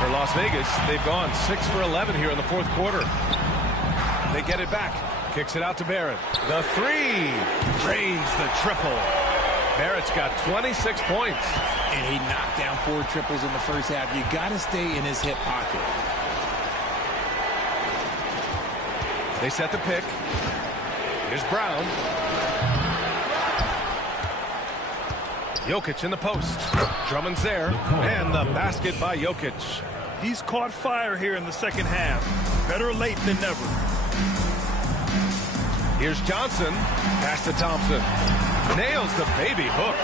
For Las Vegas, they've gone 6 for 11 here in the fourth quarter. They get it back. Kicks it out to Barrett. The three. Drains the triple. Barrett's got 26 points. And he knocked down 4 triples in the first half. You got to stay in his hip pocket. They set the pick. Here's Brown. Jokic in the post. Drummond's there. And the basket by Jokic. He's caught fire here in the second half. Better late than never. Here's Johnson. Pass to Thompson. Nails the baby hook.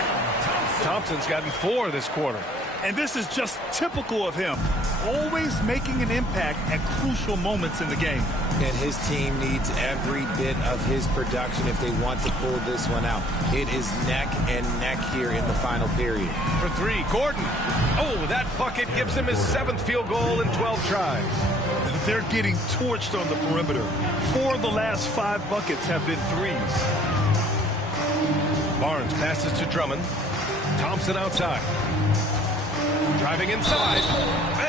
Thompson's gotten 4 this quarter. And this is just typical of him. Always making an impact at crucial moments in the game. And his team needs every bit of his production if they want to pull this one out. It is neck and neck here in the final period. For 3, Gordon. Oh, that bucket gives him his 7th field goal in 12 tries. They're getting torched on the perimeter. 4 of the last 5 buckets have been threes. Barnes passes to Drummond. Thompson outside. Driving inside.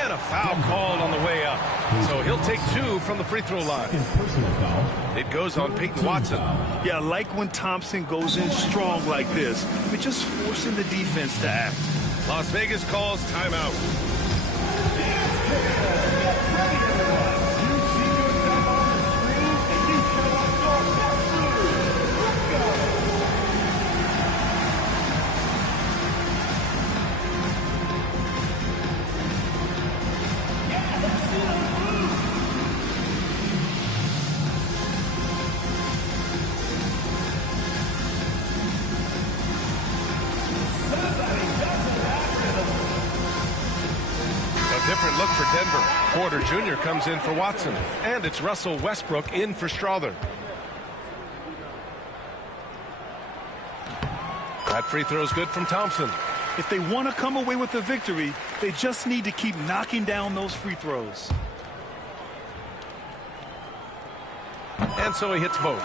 And a foul called on the way up. So he'll take 2 from the free throw line. Personal foul. It goes on Peyton Watson. Yeah, I like when Thompson goes in strong like this. But just forcing the defense to act. Las Vegas calls timeout. Different look for Denver. Porter Jr. comes in for Watson. And it's Russell Westbrook in for Strawther. That free throw is good from Thompson. If they want to come away with a victory, they just need to keep knocking down those free throws. And so he hits both.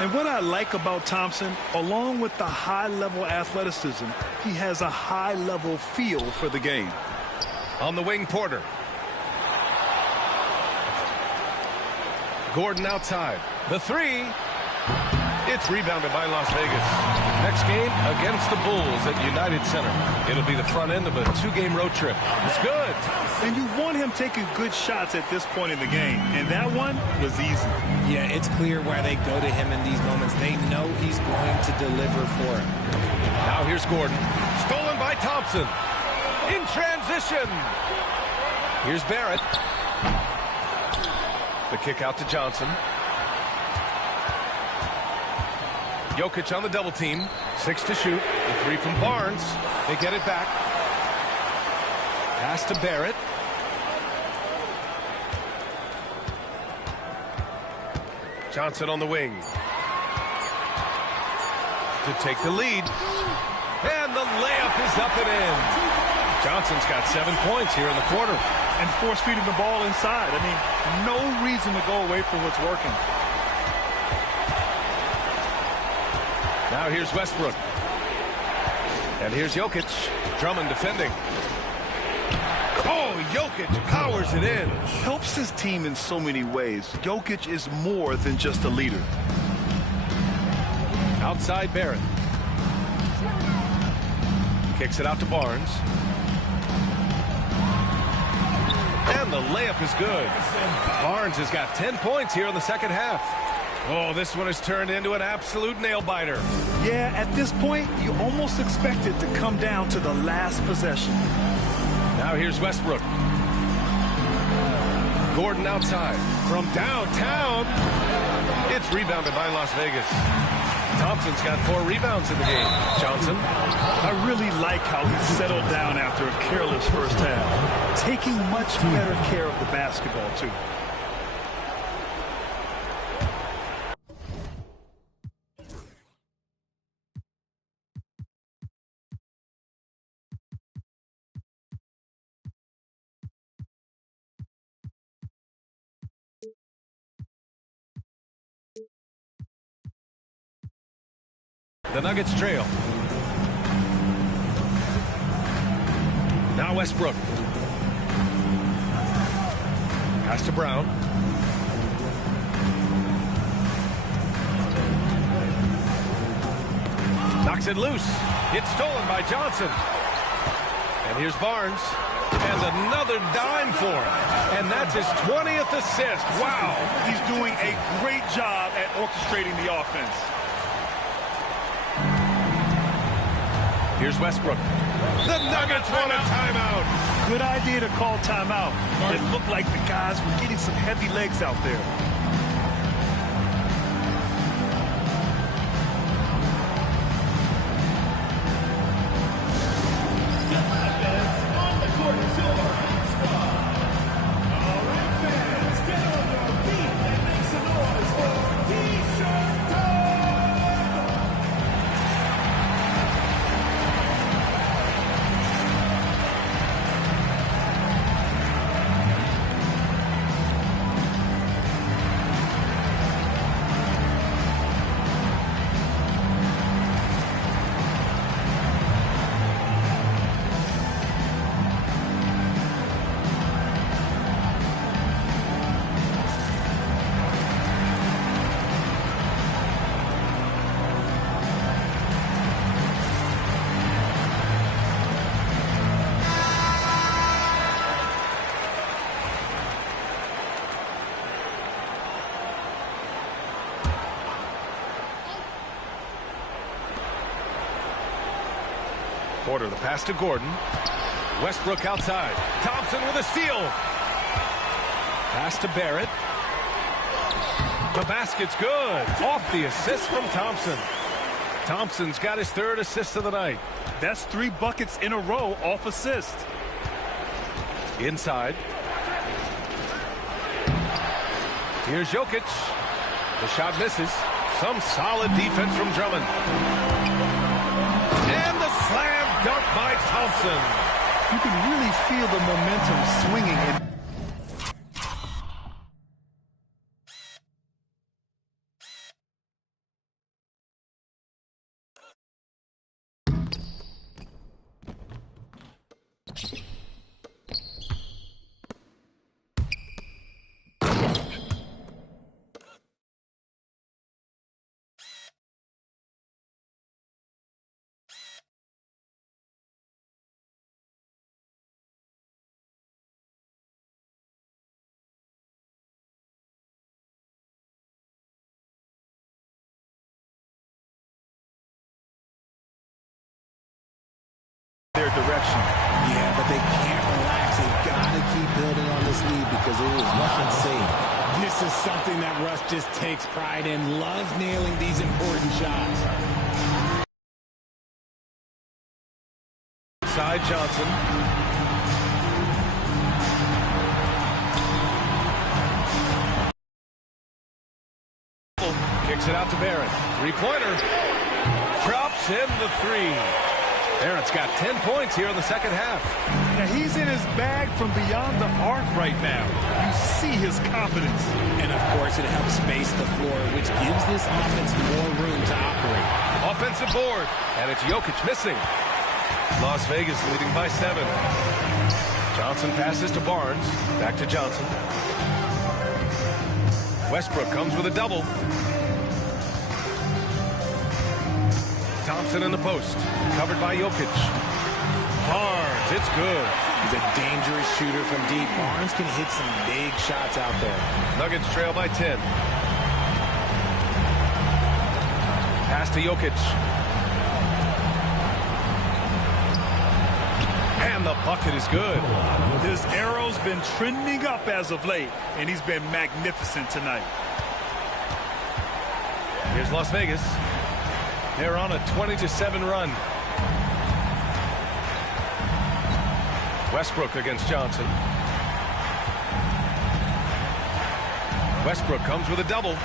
And what I like about Thompson, along with the high-level athleticism, he has a high-level feel for the game. On the wing, Porter. Gordon outside. The three. It's rebounded by Las Vegas. Next game against the Bulls at United Center. It'll be the front end of a 2-game road trip. It's good. And you want him taking good shots at this point in the game. And that one was easy. Yeah, it's clear why they go to him in these moments. They know he's going to deliver for him. Now here's Gordon. Stolen by Thompson. In transition. Here's Barrett. The kick out to Johnson. Jokic on the double team. 6 to shoot. The 3 from Barnes. They get it back. Pass to Barrett. Johnson on the wing. To take the lead. And the layup is up and in. Johnson's got 7 points here in the quarter. And force feeding the ball inside. I mean, no reason to go away from what's working. Now here's Westbrook. And here's Jokic. Drummond defending. Oh, Jokic powers it in. Helps his team in so many ways. Jokic is more than just a leader. Outside Barrett. Kicks it out to Barnes. And the layup is good. Barnes has got 10 points here in the second half. Oh, this one has turned into an absolute nail-biter. Yeah, at this point, you almost expect it to come down to the last possession. Now here's Westbrook. Gordon outside. From downtown. It's rebounded by Las Vegas. Thompson's got 4 rebounds in the game. Johnson. I really like how he settled down after a careless first half. Taking much better care of the basketball, too. The Nuggets trail. Now Westbrook. Pass to Brown. Knocks it loose. It's stolen by Johnson. And here's Barnes. And another dime for him. And that's his 20th assist. Wow. He's doing a great job at orchestrating the offense. Here's Westbrook. The Nuggets want a timeout. Good idea to call timeout. It looked like the guys were getting some heavy legs out there. Porter, the pass to Gordon. Westbrook outside. Thompson with a steal. Pass to Barrett. The basket's good. Off the assist from Thompson. Thompson's got his 3rd assist of the night. That's 3 buckets in a row off assist. Inside. Here's Jokic. The shot misses. Some solid defense from Drummond. And the slam dunk by Thompson. You can really feel the momentum swinging in. their direction. Yeah, but they can't relax. They've got to keep building on this lead because it is not safe. This is something that Russ just takes pride in. Loves nailing these important shots. Side Johnson. Kicks it out to Barrett. Three-pointer. Drops in the three. Barrett's got 10 points here in the second half. Now he's in his bag from beyond the arc right now. You see his confidence. And of course it helps space the floor, which gives this offense more room to operate. Offensive board. And it's Jokic missing. Las Vegas leading by 7. Johnson passes to Barnes. Back to Johnson. Westbrook comes with a double. Thompson in the post. Covered by Jokic. Barnes, it's good. He's a dangerous shooter from deep. Barnes can hit some big shots out there. Nuggets trail by 10. Pass to Jokic. And the bucket is good. His arrow's been trending up as of late, and he's been magnificent tonight. Here's Las Vegas. They're on a 20-7 run. Westbrook against Johnson. Westbrook comes with a double.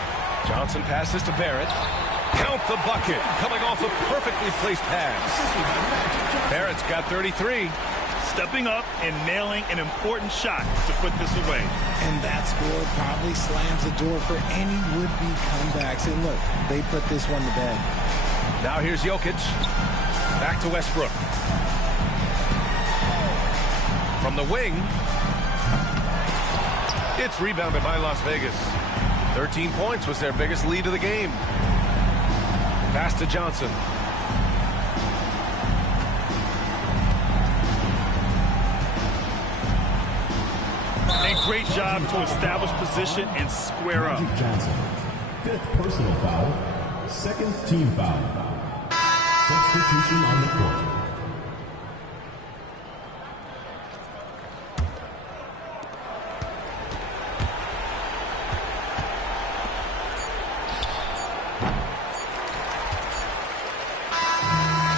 Johnson passes to Barrett. Count the bucket, coming off a perfectly placed pass. Barrett's got 33. Stepping up and nailing an important shot to put this away. And that score probably slams the door for any would-be comebacks. And look, they put this one to bed. Now here's Jokic. Back to Westbrook. From the wing. It's rebounded by Las Vegas. 13 points was their biggest lead of the game. Pass to Johnson. A great job to establish position and square up. Johnson, 5th personal foul, 2nd team foul. Substitution on the court.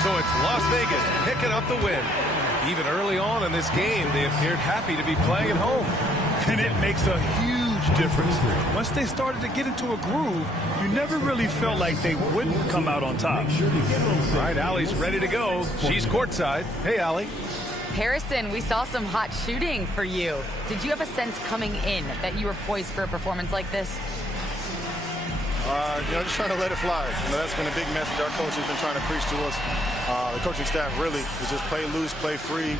So it's Las Vegas picking up the win. Even early on in this game, they appeared happy to be playing at home. And it makes a huge difference. Once they started to get into a groove, you never really felt like they wouldn't come out on top. All right, Allie's ready to go. She's courtside. Hey, Allie. Harrison, we saw some hot shooting for you. Did you have a sense coming in that you were poised for a performance like this? Just trying to let it fly. That's been a big message our coach has been trying to preach to us. The coaching staff really is just play loose, play free,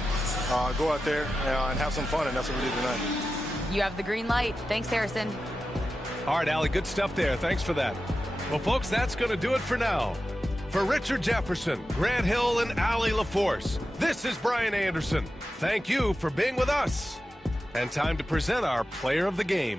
go out there and have some fun, and that's what we did tonight. You have the green light. Thanks, Harrison. All right, Allie, good stuff there. Thanks for that. Well, folks, that's going to do it for now. For Richard Jefferson, Grant Hill, and Allie LaForce, this is Brian Anderson. Thank you for being with us. And time to present our player of the game.